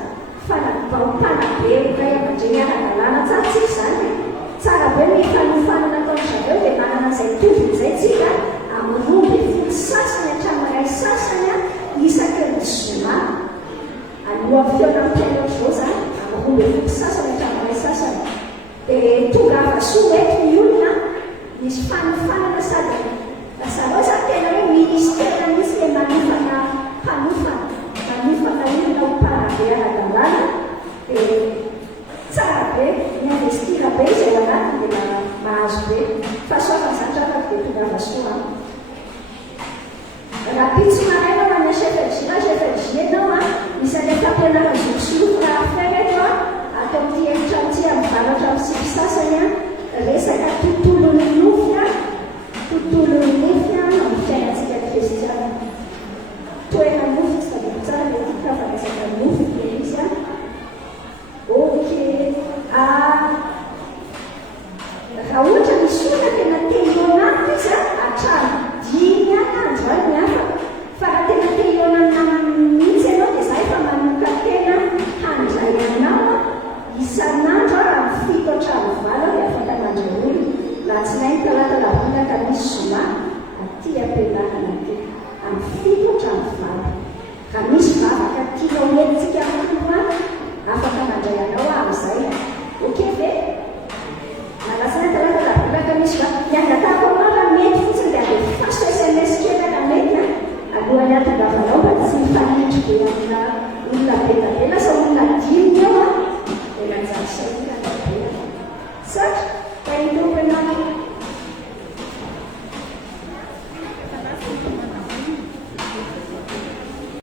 fanabe ray aman-dreny ara-dalàna tsatsika zany tsara be ny fanofanana ataony zareo dia manana izay toviny izay tsika amin'ny roa ambin'ny folo sasany hatramin'ny ray sasany isaky ny zoma alohan'ny feonam-piainao zao zany amin'ny roa ambin'ny folo sasany hatramin'ny ray sasany dia tonga afa-soa eto ny olona misy fanofanana sady zareo zany tena hoe ministera misy le manofana olona ho mpanabe ara-dalàna dia tsara sy sasany a resaka tontolony nofy a tontolony